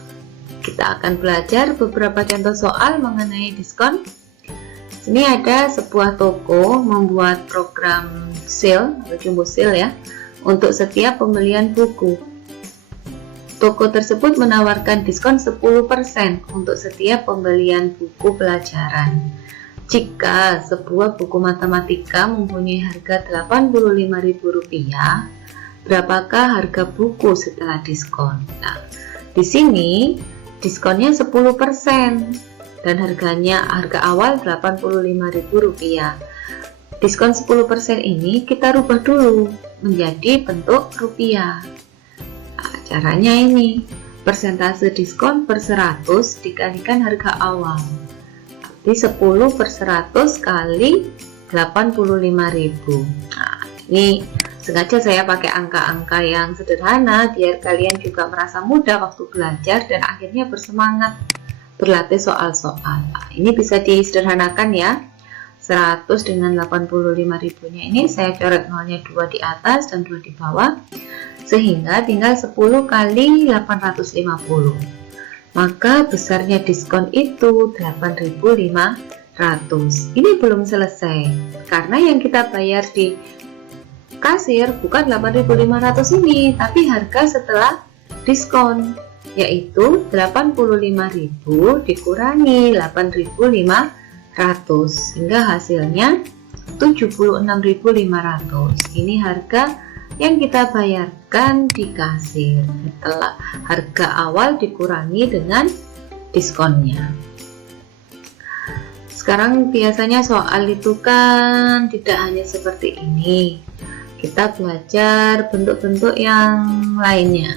kita akan belajar beberapa contoh soal mengenai diskon. Ini ada sebuah toko membuat program sale atau jumbo sale ya untuk setiap pembelian buku. Toko tersebut menawarkan diskon 10% untuk setiap pembelian buku pelajaran. Jika sebuah buku matematika mempunyai harga Rp85.000, berapakah harga buku setelah diskon? Nah, di sini diskonnya 10%. Dan harga awal Rp85.000. Diskon 10% ini kita rubah dulu menjadi bentuk rupiah. Nah, caranya ini, persentase diskon per 100 dikalikan harga awal. Berarti 10 per 100 kali 85.000. Nah, ini sengaja saya pakai angka-angka yang sederhana biar kalian juga merasa mudah waktu belajar dan akhirnya bersemangat berlatih soal-soal. Nah, ini bisa disederhanakan ya. 100 dengan 85.000 nya ini saya coret nolnya 2 di atas dan 2 di bawah, sehingga tinggal 10 kali 850. Maka besarnya diskon itu 8.500. Ini belum selesai karena yang kita bayar di kasir bukan 8.500 ini, tapi harga setelah diskon, yaitu 85.000 dikurangi 8.500 sehingga hasilnya 76.500. Ini harga yang kita bayarkan di kasir setelah harga awal dikurangi dengan diskonnya. Sekarang biasanya soal itu kan tidak hanya seperti ini, kita belajar bentuk-bentuk yang lainnya.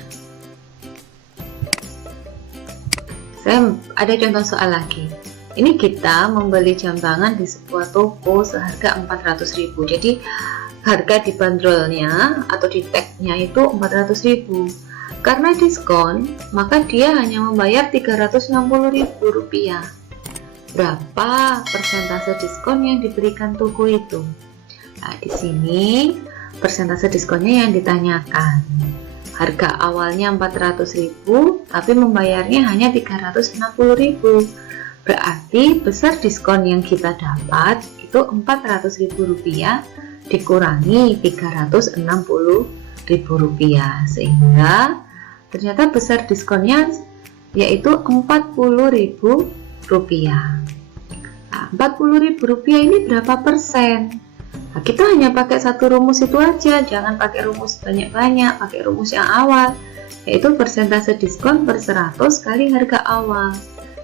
Saya ada contoh soal lagi. Ini kita membeli jam tangan di sebuah toko seharga 400.000. Jadi harga di bandrolnya atau di tag-nya itu 400.000. Karena diskon, maka dia hanya membayar Rp360.000. Berapa persentase diskon yang diberikan toko itu? Nah, di sini persentase diskonnya yang ditanyakan. Harga awalnya 400.000, tapi membayarnya hanya 360.000. Berarti besar diskon yang kita dapat itu Rp400.000 dikurangi Rp360.000, sehingga ternyata besar diskonnya yaitu Rp40.000. Nah, Rp40.000 ini berapa persen? Nah, kita hanya pakai satu rumus itu aja, jangan pakai rumus banyak-banyak, pakai rumus yang awal, yaitu persentase diskon per 100 kali harga awal.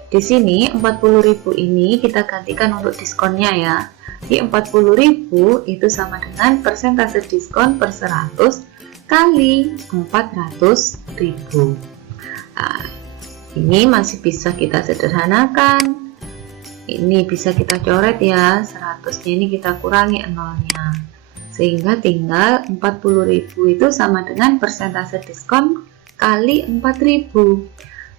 Di sini 40.000 ini kita gantikan untuk diskonnya ya. Di 40.000 itu sama dengan persentase diskon per 100 kali 400.000. Nah, ini masih bisa kita sederhanakan. Ini bisa kita coret ya, 100-nya ini kita kurangi nolnya, sehingga tinggal 40.000 itu sama dengan persentase diskon kali 4.000.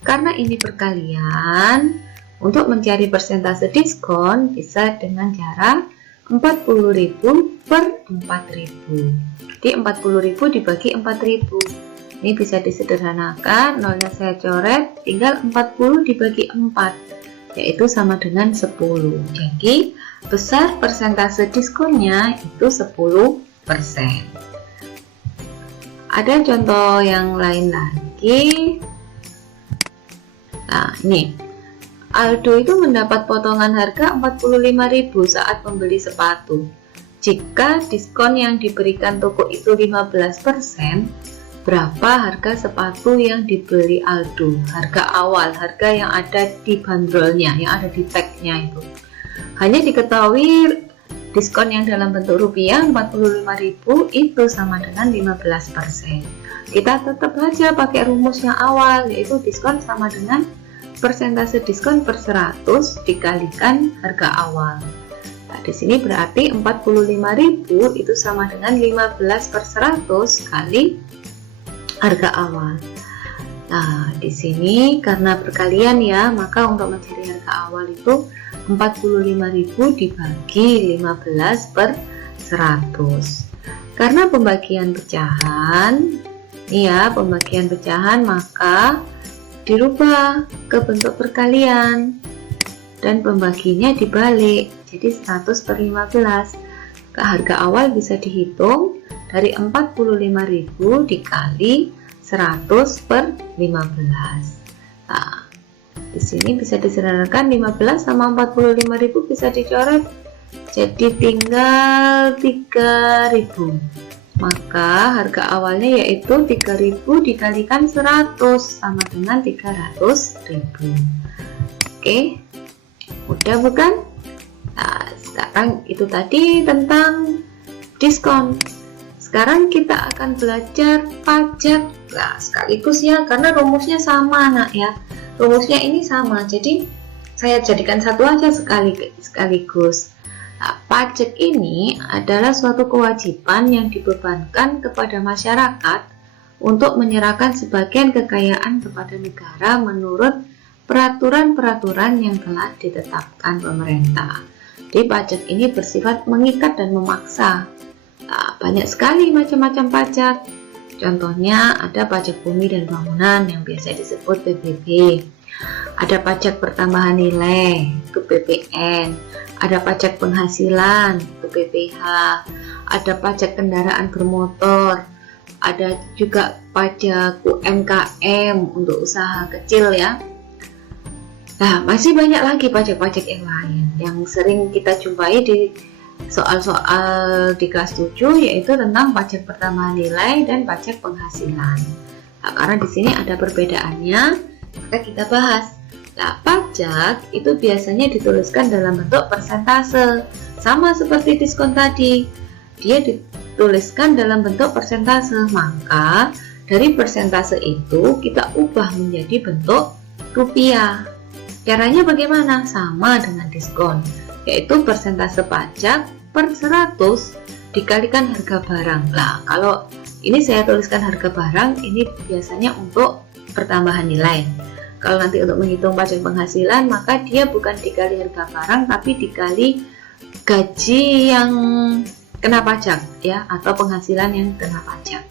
Karena ini perkalian, untuk mencari persentase diskon bisa dengan cara 40.000 per 4.000. Jadi 40.000 dibagi 4.000. Ini bisa disederhanakan, nolnya saya coret, tinggal 40 dibagi 4. Yaitu sama dengan 10. Jadi besar persentase diskonnya itu 10%. Ada contoh yang lain lagi. Nah, ini Aldo itu mendapat potongan harga 45.000 saat membeli sepatu. Jika diskon yang diberikan toko itu 15%, berapa harga sepatu yang dibeli Aldo? Harga awal, harga yang ada di bandrolnya, yang ada di tag-nya itu. Hanya diketahui diskon yang dalam bentuk rupiah 45.000 itu sama dengan 15%. Kita tetap aja pakai rumus yang awal, yaitu diskon sama dengan persentase diskon per 100 dikalikan harga awal. Nah, di sini berarti 45.000 itu sama dengan 15 per 100 kali harga awal. Nah, di sini karena perkalian ya, maka untuk mencari harga awal itu 45.000 dibagi 15 per 100. Karena pembagian pecahan, ya, pembagian pecahan, maka dirubah ke bentuk perkalian dan pembaginya dibalik, jadi 100 per 15. Harga awal bisa dihitung dari 45.000 dikali 100 per 15. Nah, di sini bisa disederhanakan 15 sama 45.000 bisa dicoret, jadi tinggal 3.000. Maka harga awalnya yaitu 3.000 dikalikan 100 sama dengan 300.000. Oke, mudah bukan? Nah, sekarang itu tadi tentang diskon. Sekarang kita akan belajar pajak. Nah, sekaligus ya, karena rumusnya sama nak ya. Rumusnya ini sama, jadi saya jadikan satu aja sekaligus. Nah, pajak ini adalah suatu kewajiban yang dibebankan kepada masyarakat untuk menyerahkan sebagian kekayaan kepada negara menurut peraturan-peraturan yang telah ditetapkan pemerintah. Jadi pajak ini bersifat mengikat dan memaksa. Nah, banyak sekali macam-macam pajak. Contohnya ada pajak bumi dan bangunan yang biasa disebut PBB. Ada pajak pertambahan nilai, itu PPN. Ada pajak penghasilan, itu PPH. Ada pajak kendaraan bermotor. Ada juga pajak UMKM untuk usaha kecil ya. Nah, masih banyak lagi pajak-pajak yang lain yang sering kita jumpai di soal-soal di kelas 7, yaitu tentang pajak pertambahan nilai dan pajak penghasilan. Nah, karena di sini ada perbedaannya, maka kita bahas. Nah, pajak itu biasanya dituliskan dalam bentuk persentase, sama seperti diskon tadi. Dia dituliskan dalam bentuk persentase, maka dari persentase itu kita ubah menjadi bentuk rupiah. Caranya bagaimana? Sama dengan diskon, yaitu persentase pajak per 100 dikalikan harga barang. Nah, kalau ini saya tuliskan harga barang, ini biasanya untuk pertambahan nilai. Kalau nanti untuk menghitung pajak penghasilan, maka dia bukan dikali harga barang, tapi dikali gaji yang kena pajak ya, atau penghasilan yang kena pajak.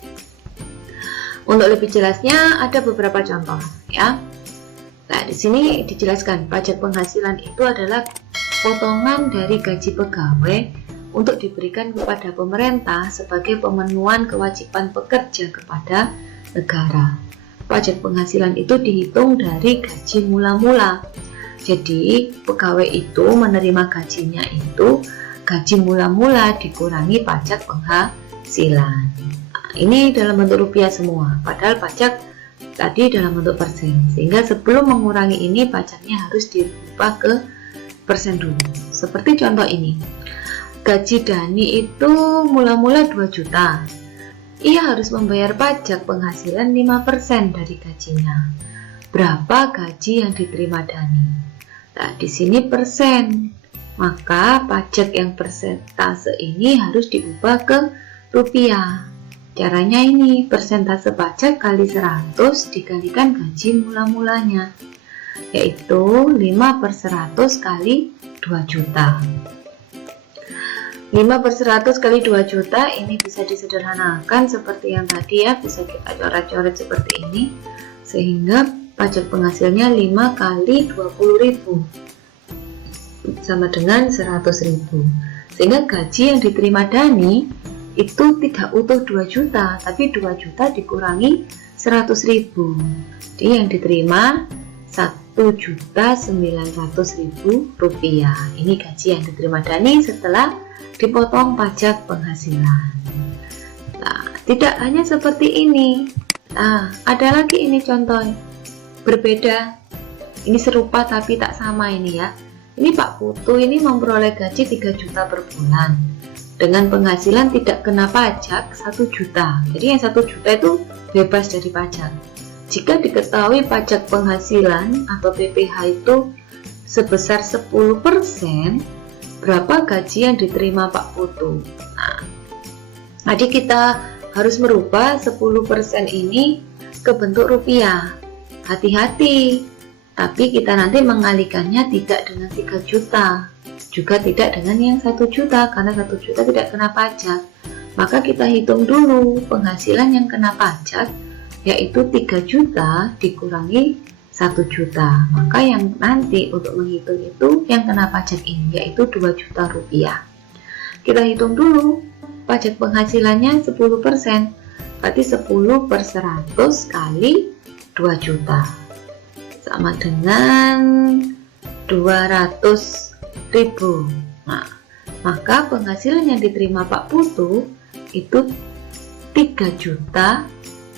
Untuk lebih jelasnya ada beberapa contoh ya. Nah, di sini dijelaskan pajak penghasilan itu adalah potongan dari gaji pegawai untuk diberikan kepada pemerintah sebagai pemenuhan kewajiban pekerja kepada negara. Pajak penghasilan itu dihitung dari gaji mula-mula. Jadi, pegawai itu menerima gajinya itu gaji mula-mula dikurangi pajak penghasilan. Nah, ini dalam bentuk rupiah semua, padahal pajak tadi dalam bentuk persen, sehingga sebelum mengurangi ini pajaknya harus dirubah ke persen dulu. Seperti contoh ini, gaji Dani itu mula-mula 2 juta. Ia harus membayar pajak penghasilan 5% dari gajinya. Berapa gaji yang diterima Dani? Nah, di sini persen, maka pajak yang persentase ini harus diubah ke rupiah. Caranya ini, persentase pajak kali 100 dikalikan gaji mula-mulanya, yaitu 5 per 100 kali 2 juta. 5 per 100 kali 2 juta ini bisa disederhanakan seperti yang tadi ya, bisa kita coret-coret seperti ini, sehingga pajak penghasilnya 5 kali 20.000 sama dengan 100.000. Sehingga gaji yang diterima Dani itu tidak utuh 2 juta, tapi 2 juta dikurangi 100.000. Jadi yang diterima 1.900.000 rupiah. Ini gaji yang diterima Dani setelah dipotong pajak penghasilan. Nah, tidak hanya seperti ini. Nah, ada lagi ini contoh berbeda. Ini serupa tapi tak sama ini ya. ini Pak Putu ini memperoleh gaji 3 juta per bulan dengan penghasilan tidak kena pajak 1 juta. Jadi yang 1 juta itu bebas dari pajak. Jika diketahui pajak penghasilan atau PPh itu sebesar 10%, berapa gaji yang diterima Pak Putu? Nah, jadi kita harus merubah 10% ini ke bentuk rupiah. Hati-hati, tapi kita nanti mengalihkannya tidak dengan 3 juta, juga tidak dengan yang 1 juta, karena 1 juta tidak kena pajak. Maka kita hitung dulu penghasilan yang kena pajak, yaitu 3 juta dikurangi 1 juta. Maka yang nanti untuk menghitung itu yang kena pajak ini, yaitu 2 juta rupiah. Kita hitung dulu, pajak penghasilannya 10%, berarti 10 per 100 kali 2 juta sama dengan 200.000. Nah, maka penghasilan yang diterima Pak Putu itu 3 juta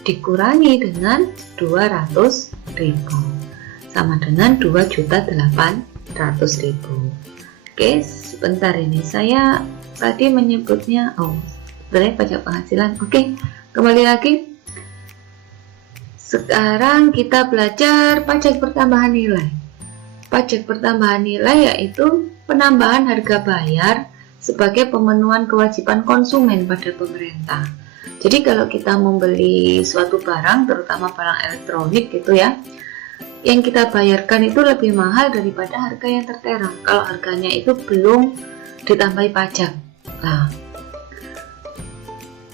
dikurangi dengan 200.000 sama dengan 2.800.000. Oke, sebentar ini saya tadi menyebutnya sebenarnya pajak penghasilan. Oke, kembali lagi. Sekarang kita belajar pajak pertambahan nilai. Pajak pertambahan nilai yaitu penambahan harga bayar sebagai pemenuhan kewajiban konsumen pada pemerintah. Jadi kalau kita membeli suatu barang, terutama barang elektronik gitu ya, yang kita bayarkan itu lebih mahal daripada harga yang tertera kalau harganya itu belum ditambahi pajak. Nah,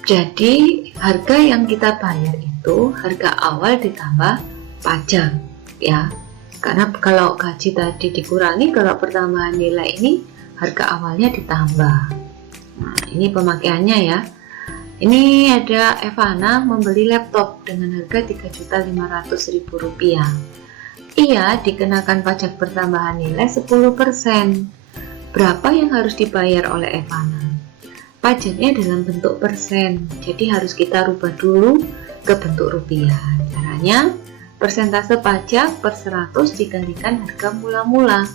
jadi harga yang kita bayar itu harga awal ditambah pajak ya. Karena kalau gaji tadi dikurangi, kalau pertambahan nilai ini harga awalnya ditambah. Nah, ini pemakaiannya ya. Ini ada Evana membeli laptop dengan harga Rp3.500.000. Ia dikenakan pajak pertambahan nilai 10%. Berapa yang harus dibayar oleh Evana? Pajaknya dalam bentuk persen, jadi harus kita rubah dulu ke bentuk rupiah. Caranya, persentase pajak per 100 dikalikan harga mula-mula,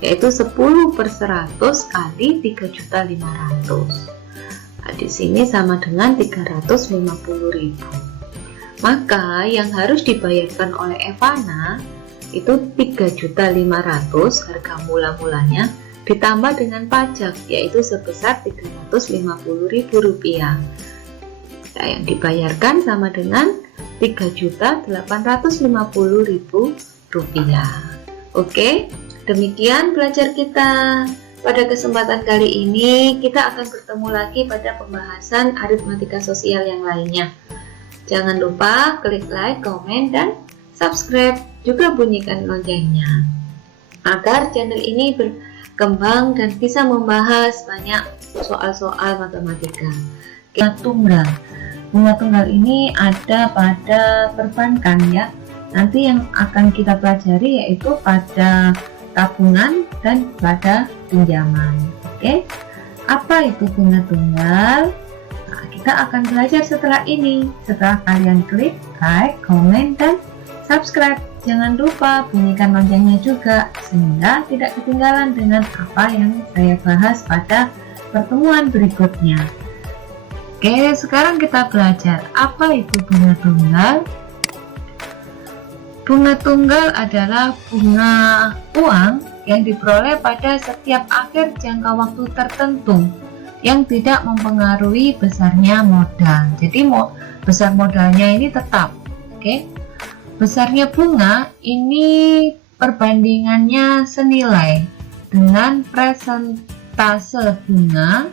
yaitu 10 per 100 kali 3.500.000. Nah, di sini sama dengan 350.000. Maka yang harus dibayarkan oleh Evana itu 3.500.000 harga mula-mulanya ditambah dengan pajak, yaitu sebesar Rp350.000. Nah, yang dibayarkan sama dengan Rp3.850.000. Oke, demikian belajar kita. Pada kesempatan kali ini kita akan bertemu lagi pada pembahasan aritmatika sosial yang lainnya. Jangan lupa klik like, komen, dan subscribe, juga bunyikan loncengnya agar channel ini berkembang dan bisa membahas banyak soal-soal matematika. Bunga tunggal. Bunga tunggal ini ada pada perbankan ya. Nanti yang akan kita pelajari yaitu pada tabungan dan pada pinjaman. Oke, apa itu bunga tunggal? Nah, kita akan belajar setelah ini. Setelah kalian klik like, komen, dan subscribe. Jangan lupa bunyikan loncengnya juga sehingga tidak ketinggalan dengan apa yang saya bahas pada pertemuan berikutnya. Oke, sekarang kita belajar apa itu bunga tunggal. Bunga tunggal adalah bunga uang yang diperoleh pada setiap akhir jangka waktu tertentu yang tidak mempengaruhi besarnya modal. Jadi besar modalnya ini tetap. Oke. Besarnya bunga ini perbandingannya senilai dengan persentase bunga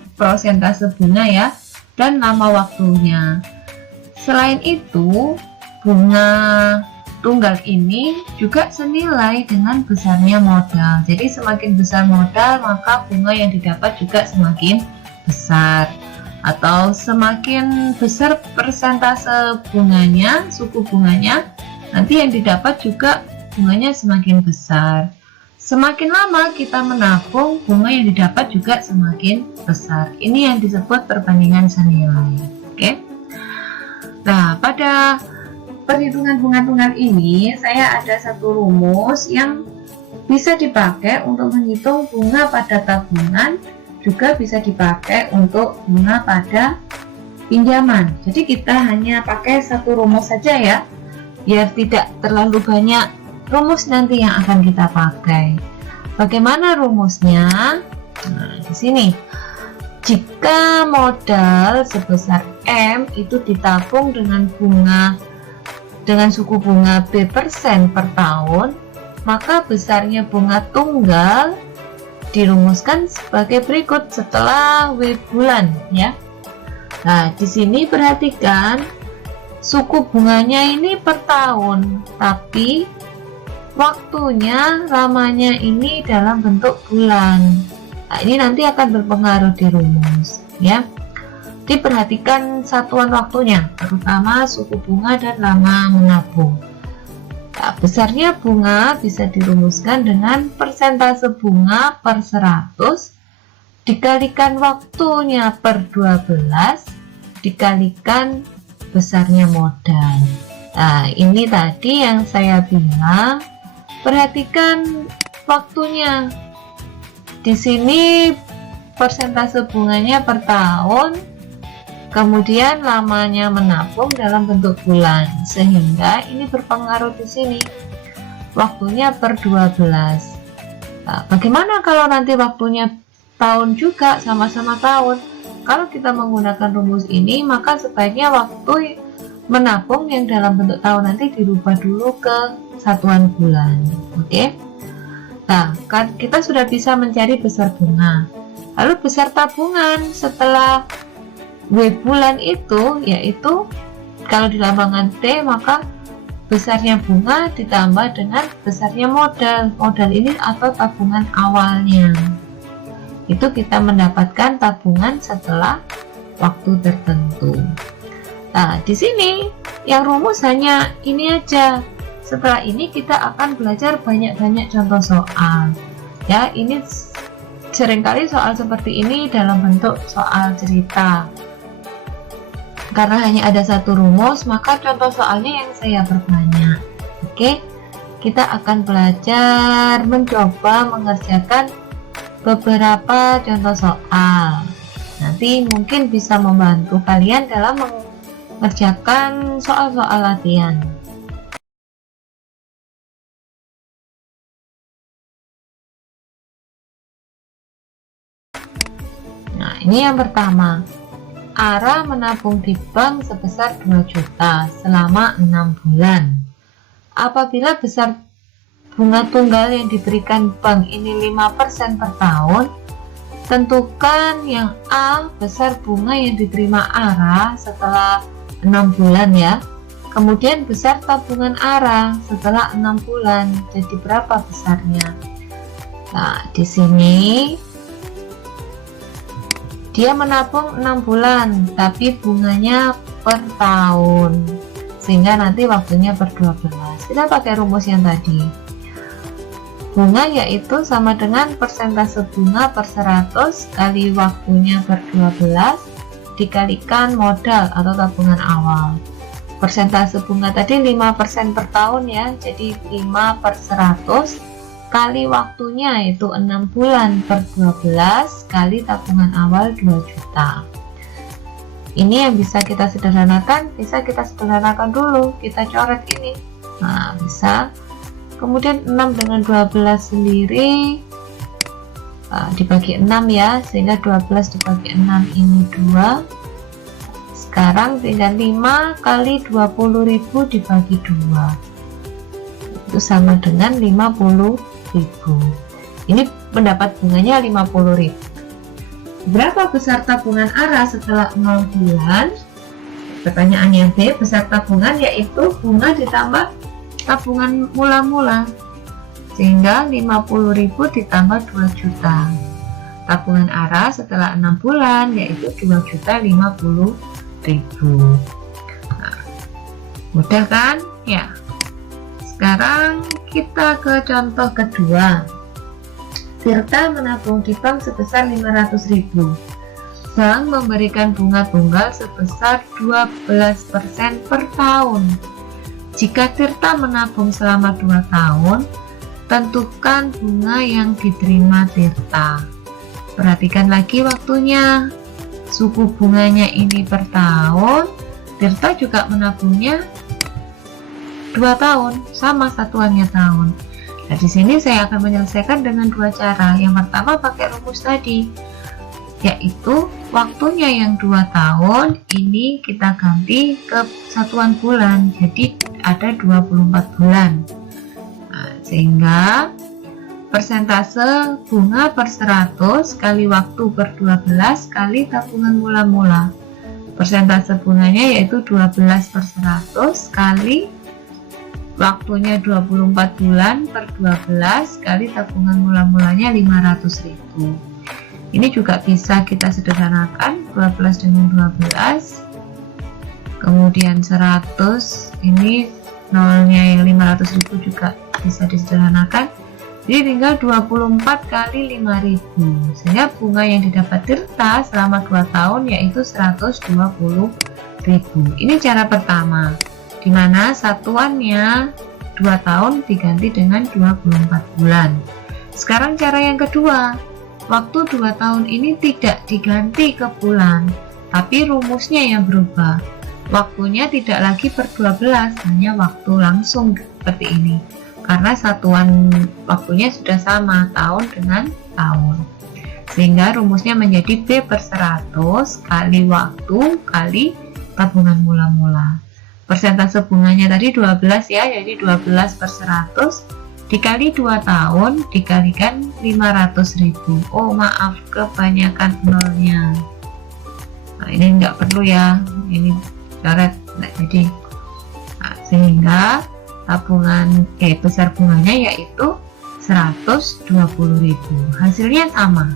ya, dan lama waktunya. Selain itu, bunga tunggal ini juga senilai dengan besarnya modal. Jadi semakin besar modal, maka bunga yang didapat juga semakin besar. Atau semakin besar persentase bunganya, suku bunganya, nanti yang didapat juga bunganya semakin besar. Semakin lama kita menabung, bunga yang didapat juga semakin besar. Ini yang disebut perbandingan senilai. Oke. Nah, pada perhitungan bunga tunggal ini saya ada satu rumus yang bisa dipakai untuk menghitung bunga pada tabungan, juga bisa dipakai untuk bunga pada pinjaman. Jadi kita hanya pakai satu rumus saja ya, biar tidak terlalu banyak rumus nanti yang akan kita pakai. Bagaimana rumusnya? Nah, di sini. Jika modal sebesar M itu ditabung dengan suku bunga B% per tahun, maka besarnya bunga tunggal dirumuskan sebagai berikut setelah W bulan ya. Nah, di sini perhatikan suku bunganya ini per tahun, tapi waktunya lamanya ini dalam bentuk bulan. Nah, ini nanti akan berpengaruh di rumus ya. Diperhatikan satuan waktunya, terutama suku bunga dan lama menabung. Nah, besarnya bunga bisa dirumuskan dengan persentase bunga per 100 dikalikan waktunya per 12 dikalikan besarnya modal. Nah, ini tadi yang saya bilang, perhatikan waktunya. Di sini persentase bunganya per tahun, kemudian lamanya menabung dalam bentuk bulan, sehingga ini berpengaruh di sini. Waktunya per 12. Nah, bagaimana kalau nanti waktunya tahun juga, sama-sama tahun? Kalau kita menggunakan rumus ini, maka sebaiknya waktu menabung yang dalam bentuk tahun nanti dirubah dulu ke satuan bulan. Oke? Nah, kan kita sudah bisa mencari besar bunga. Lalu besar tabungan setelah W bulan itu, yaitu kalau di lambangan T, maka besarnya bunga ditambah dengan besarnya modal. Modal ini atau tabungan awalnya. Itu kita mendapatkan tabungan setelah waktu tertentu. Nah, di sini yang rumus hanya ini aja. Setelah ini kita akan belajar banyak-banyak contoh soal. Ya, ini seringkali soal seperti ini dalam bentuk soal cerita. Karena hanya ada satu rumus, maka contoh soalnya yang saya perbanyak. Oke, kita akan belajar mencoba mengerjakan beberapa contoh soal. Nanti mungkin bisa membantu kalian dalam mengerjakan soal-soal latihan. Nah, ini yang pertama. Ara menabung di bank sebesar 2 juta selama 6 bulan. Apabila besar bunga tunggal yang diberikan bank ini 5% per tahun, tentukan yang A besar bunga yang diterima Ara setelah 6 bulan ya. Kemudian besar tabungan Ara setelah 6 bulan. Jadi berapa besarnya? Nah, di sini dia menabung 6 bulan, tapi bunganya per tahun, sehingga nanti waktunya per 12. Kita pakai rumus yang tadi. Bunga yaitu sama dengan persentase bunga per 100 kali waktunya per 12 dikalikan modal atau tabungan awal. Persentase bunga tadi 5% per tahun ya, jadi 5 per 100 kali waktunya yaitu 6 bulan per 12 kali tabungan awal 2 juta. Ini yang bisa kita sederhanakan, dulu, kita coret ini. Nah, bisa. Kemudian 6 dengan 12 sendiri dibagi 6 ya, sehingga 12 dibagi 6 ini 2. Sekarang tinggal 5 kali 20.000 dibagi 2. Itu sama dengan 50.000. Ini mendapat bunganya 50.000. Berapa besar tabungan Ara setelah 0 bulan? Pertanyaannya B, besar tabungan yaitu bunga ditambah tabungan mula-mula, sehingga 50.000 ditambah 2 juta. Tabungan Ara setelah 6 bulan yaitu 2.050.000. Nah, mudah kan? Ya. Sekarang kita ke contoh kedua. Tirta menabung di bank sebesar 500.000. Bank memberikan bunga tunggal sebesar 12% per tahun. Jika Tirta menabung selama 2 tahun, tentukan bunga yang diterima Tirta. Perhatikan lagi waktunya. Suku bunganya ini per tahun. Tirta juga menabungnya 2 tahun, sama satuannya tahun. Nah, di sini saya akan menyelesaikan dengan 2 cara. Yang pertama pakai rumus tadi, yaitu waktunya yang 2 tahun ini kita ganti ke satuan bulan, jadi ada 24 bulan. Nah, sehingga persentase bunga per 100 kali waktu per 12 kali tabungan mula-mula. Persentase bunganya yaitu 12 per 100 kali waktunya 24 bulan per 12 kali tabungan mula-mulanya 500.000. Ini juga bisa kita sederhanakan, 12 dengan 12, kemudian 100, ini nolnya yang 500.000 juga bisa disederhanakan, jadi tinggal 24 kali 5.000, sehingga bunga yang didapat Tirta selama 2 tahun yaitu 120.000. Ini cara pertama, di mana satuannya 2 tahun diganti dengan 24 bulan. Sekarang cara yang kedua, waktu 2 tahun ini tidak diganti ke bulan, tapi rumusnya yang berubah. Waktunya tidak lagi per 12, hanya waktu langsung seperti ini. Karena satuan waktunya sudah sama, tahun dengan tahun. Sehingga rumusnya menjadi B per 100 kali waktu kali tabungan mula-mula. Persentase bunganya tadi 12 ya, jadi 12 per 100 dikali 2 tahun dikalikan 500.000. Oh maaf, kebanyakan nolnya. Nah ini enggak perlu ya, ini coret. Nah, jadi sehingga tabungan besar bunganya yaitu 120.000. Hasilnya sama.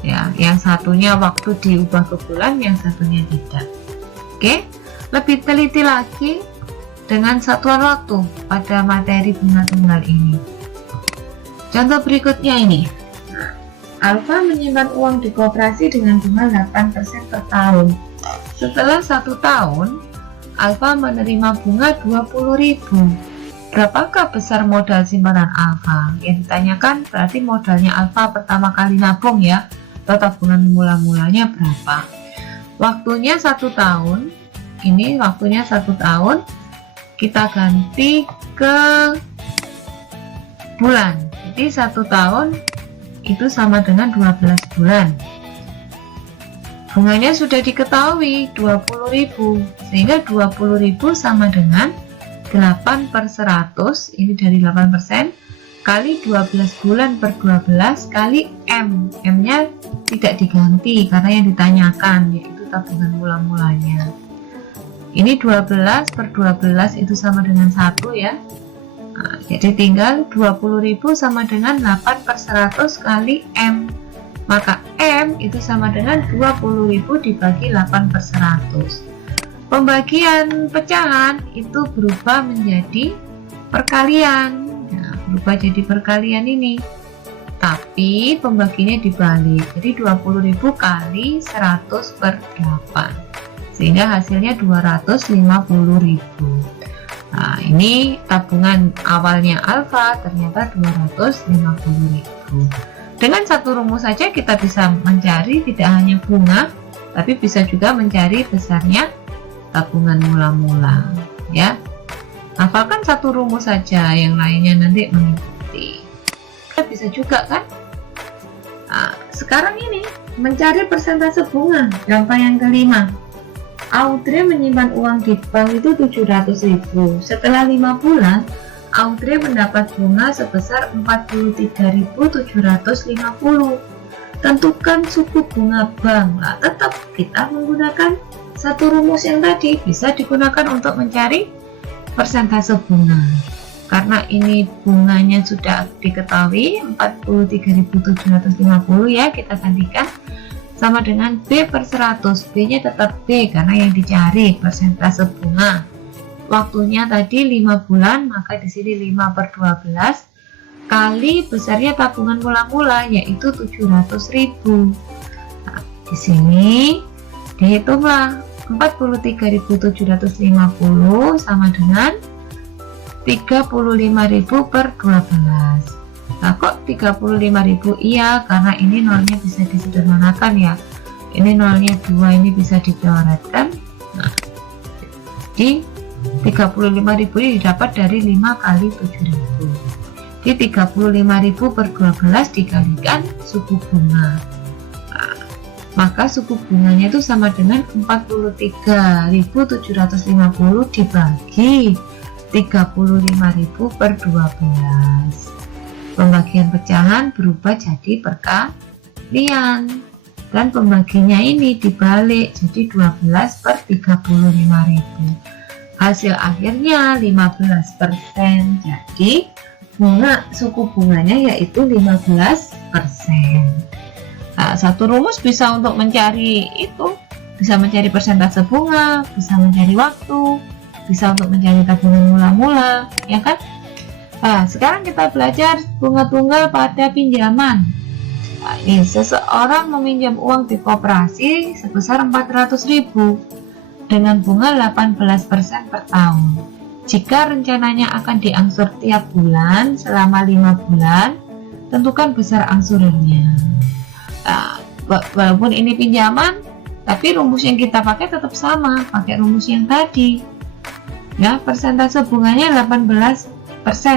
Ya, yang satunya waktu diubah ke bulan, yang satunya tidak. Oke. Lebih teliti lagi dengan satuan waktu pada materi bunga tunggal ini. Contoh berikutnya ini. Alfa menyimpan uang di koperasi dengan bunga 8% per tahun. Setelah 1 tahun, Alfa menerima bunga 20.000. Berapakah besar modal simpanan Alfa? Yang ditanyakan berarti modalnya Alfa pertama kali nabung ya, atau tabungan mula-mulanya berapa. Waktunya 1 tahun. Ini waktunya 1 tahun, kita ganti ke bulan, jadi 1 tahun itu sama dengan 12 bulan. Bunganya sudah diketahui 20.000, sehingga 20.000 sama dengan 8 per 100, ini dari 8%, kali 12 bulan per 12 kali M. M-nya tidak diganti karena yang ditanyakan yaitu tabungan mula-mulanya. Ini 12 per 12 itu sama dengan 1 ya. Nah, jadi tinggal 20.000 sama dengan 8 per 100 kali M. Maka M itu sama dengan 20.000 dibagi 8 per 100. Pembagian pecahan itu berubah menjadi perkalian. Nah, berubah jadi perkalian ini. Tapi pembaginya dibalik. Jadi 20.000 kali 100 per 8. Sehingga hasilnya 250.000. Nah, ini tabungan awalnya Alfa ternyata 250.000. Dengan satu rumus saja kita bisa mencari tidak hanya bunga, tapi bisa juga mencari besarnya tabungan mula-mula. Ya, hafalkan satu rumus saja, yang lainnya nanti mengikuti. Kita bisa juga kan? Nah, sekarang ini mencari persentase bunga. Contoh yang kelima. Audrey menyimpan uang di bank itu 700.000. Setelah 5 bulan, Audrey mendapat bunga sebesar 43.750. Tentukan suku bunga bank. Nah, tetap kita menggunakan satu rumus yang tadi, bisa digunakan untuk mencari persentase bunga. Karena ini bunganya sudah diketahui 43.750 ya, kita gantikan sama dengan B per 100. B nya tetap B karena yang dicari persentase bunga. Waktunya tadi 5 bulan, maka di sini 5 per 12 kali besarnya tabungan mula-mula yaitu 700.000. Nah, di sini dihitunglah 43.750 sama dengan 35.000 per 12. Nah, kok 35.000? Iya, karena ini nolnya bisa disederhanakan ya. Ini nolnya 2, ini bisa dicoretkan. Nah, jadi 35.000 ini didapat dari 5 kali 7.000. Jadi 35.000 per 12 dikalikan suku bunga. Nah, maka suku bunganya itu sama dengan 43.750 dibagi 35.000 per 12. Pembagian pecahan berubah jadi perkalian, dan pembaginya ini dibalik jadi 12 per 35.000. Hasil akhirnya 15%. Jadi suku bunganya yaitu 15%. Nah, satu rumus bisa untuk mencari itu, bisa mencari persentase bunga, bisa mencari waktu, bisa untuk mencari tabungan mula-mula, ya kan? Nah, sekarang kita belajar bunga tunggal pada pinjaman. Nah, ini seseorang meminjam uang di koperasi sebesar 400.000 dengan bunga 18% per tahun. Jika rencananya akan diangsur tiap bulan selama 5 bulan, tentukan besar angsurannya. Nah, walaupun ini pinjaman, tapi rumus yang kita pakai tetap sama, pakai rumus yang tadi. Ya, persentase bunganya 18%,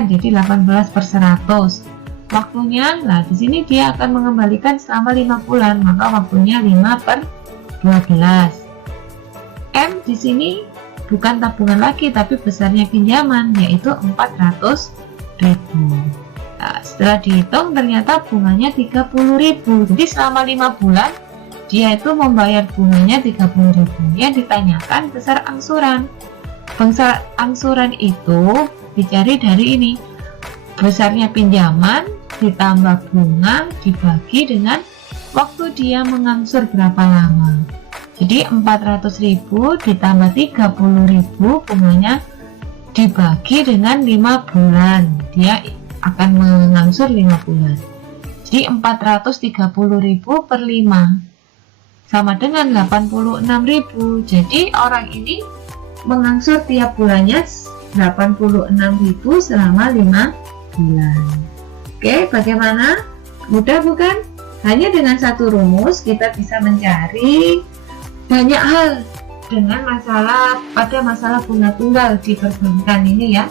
jadi 18 per 100. Waktunya, nah di sini dia akan mengembalikan selama 5 bulan, maka waktunya 5 per 12. M di sini bukan tabungan lagi, tapi besarnya pinjaman, yaitu 400.000. Nah, setelah dihitung ternyata bunganya 30.000. Jadi selama 5 bulan dia itu membayar bunganya 30.000. Yang ditanyakan besar angsuran. Besar angsuran itu dicari dari ini, besarnya pinjaman ditambah bunga dibagi dengan waktu dia mengangsur berapa lama. Jadi 400.000 ditambah 30.000 bunganya dibagi dengan 5 bulan, dia akan mengangsur 5 bulan. Jadi 430.000 per 5 sama dengan 86.000. Jadi orang ini mengangsur tiap bulannya 86.000 selama 5 bulan. Oke, bagaimana? Mudah bukan? Hanya dengan satu rumus kita bisa mencari banyak hal dengan masalah bunga tunggal di perbankan ini ya.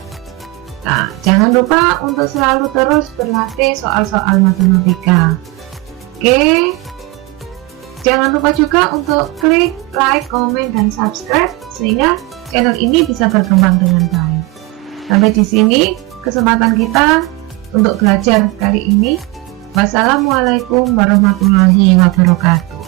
Nah, jangan lupa untuk selalu terus berlatih soal-soal matematika. Oke. Jangan lupa juga untuk klik like, komen, dan subscribe sehingga channel ini bisa berkembang dengan baik. Sampai di sini kesempatan kita untuk belajar kali ini. Wassalamualaikum warahmatullahi wabarakatuh.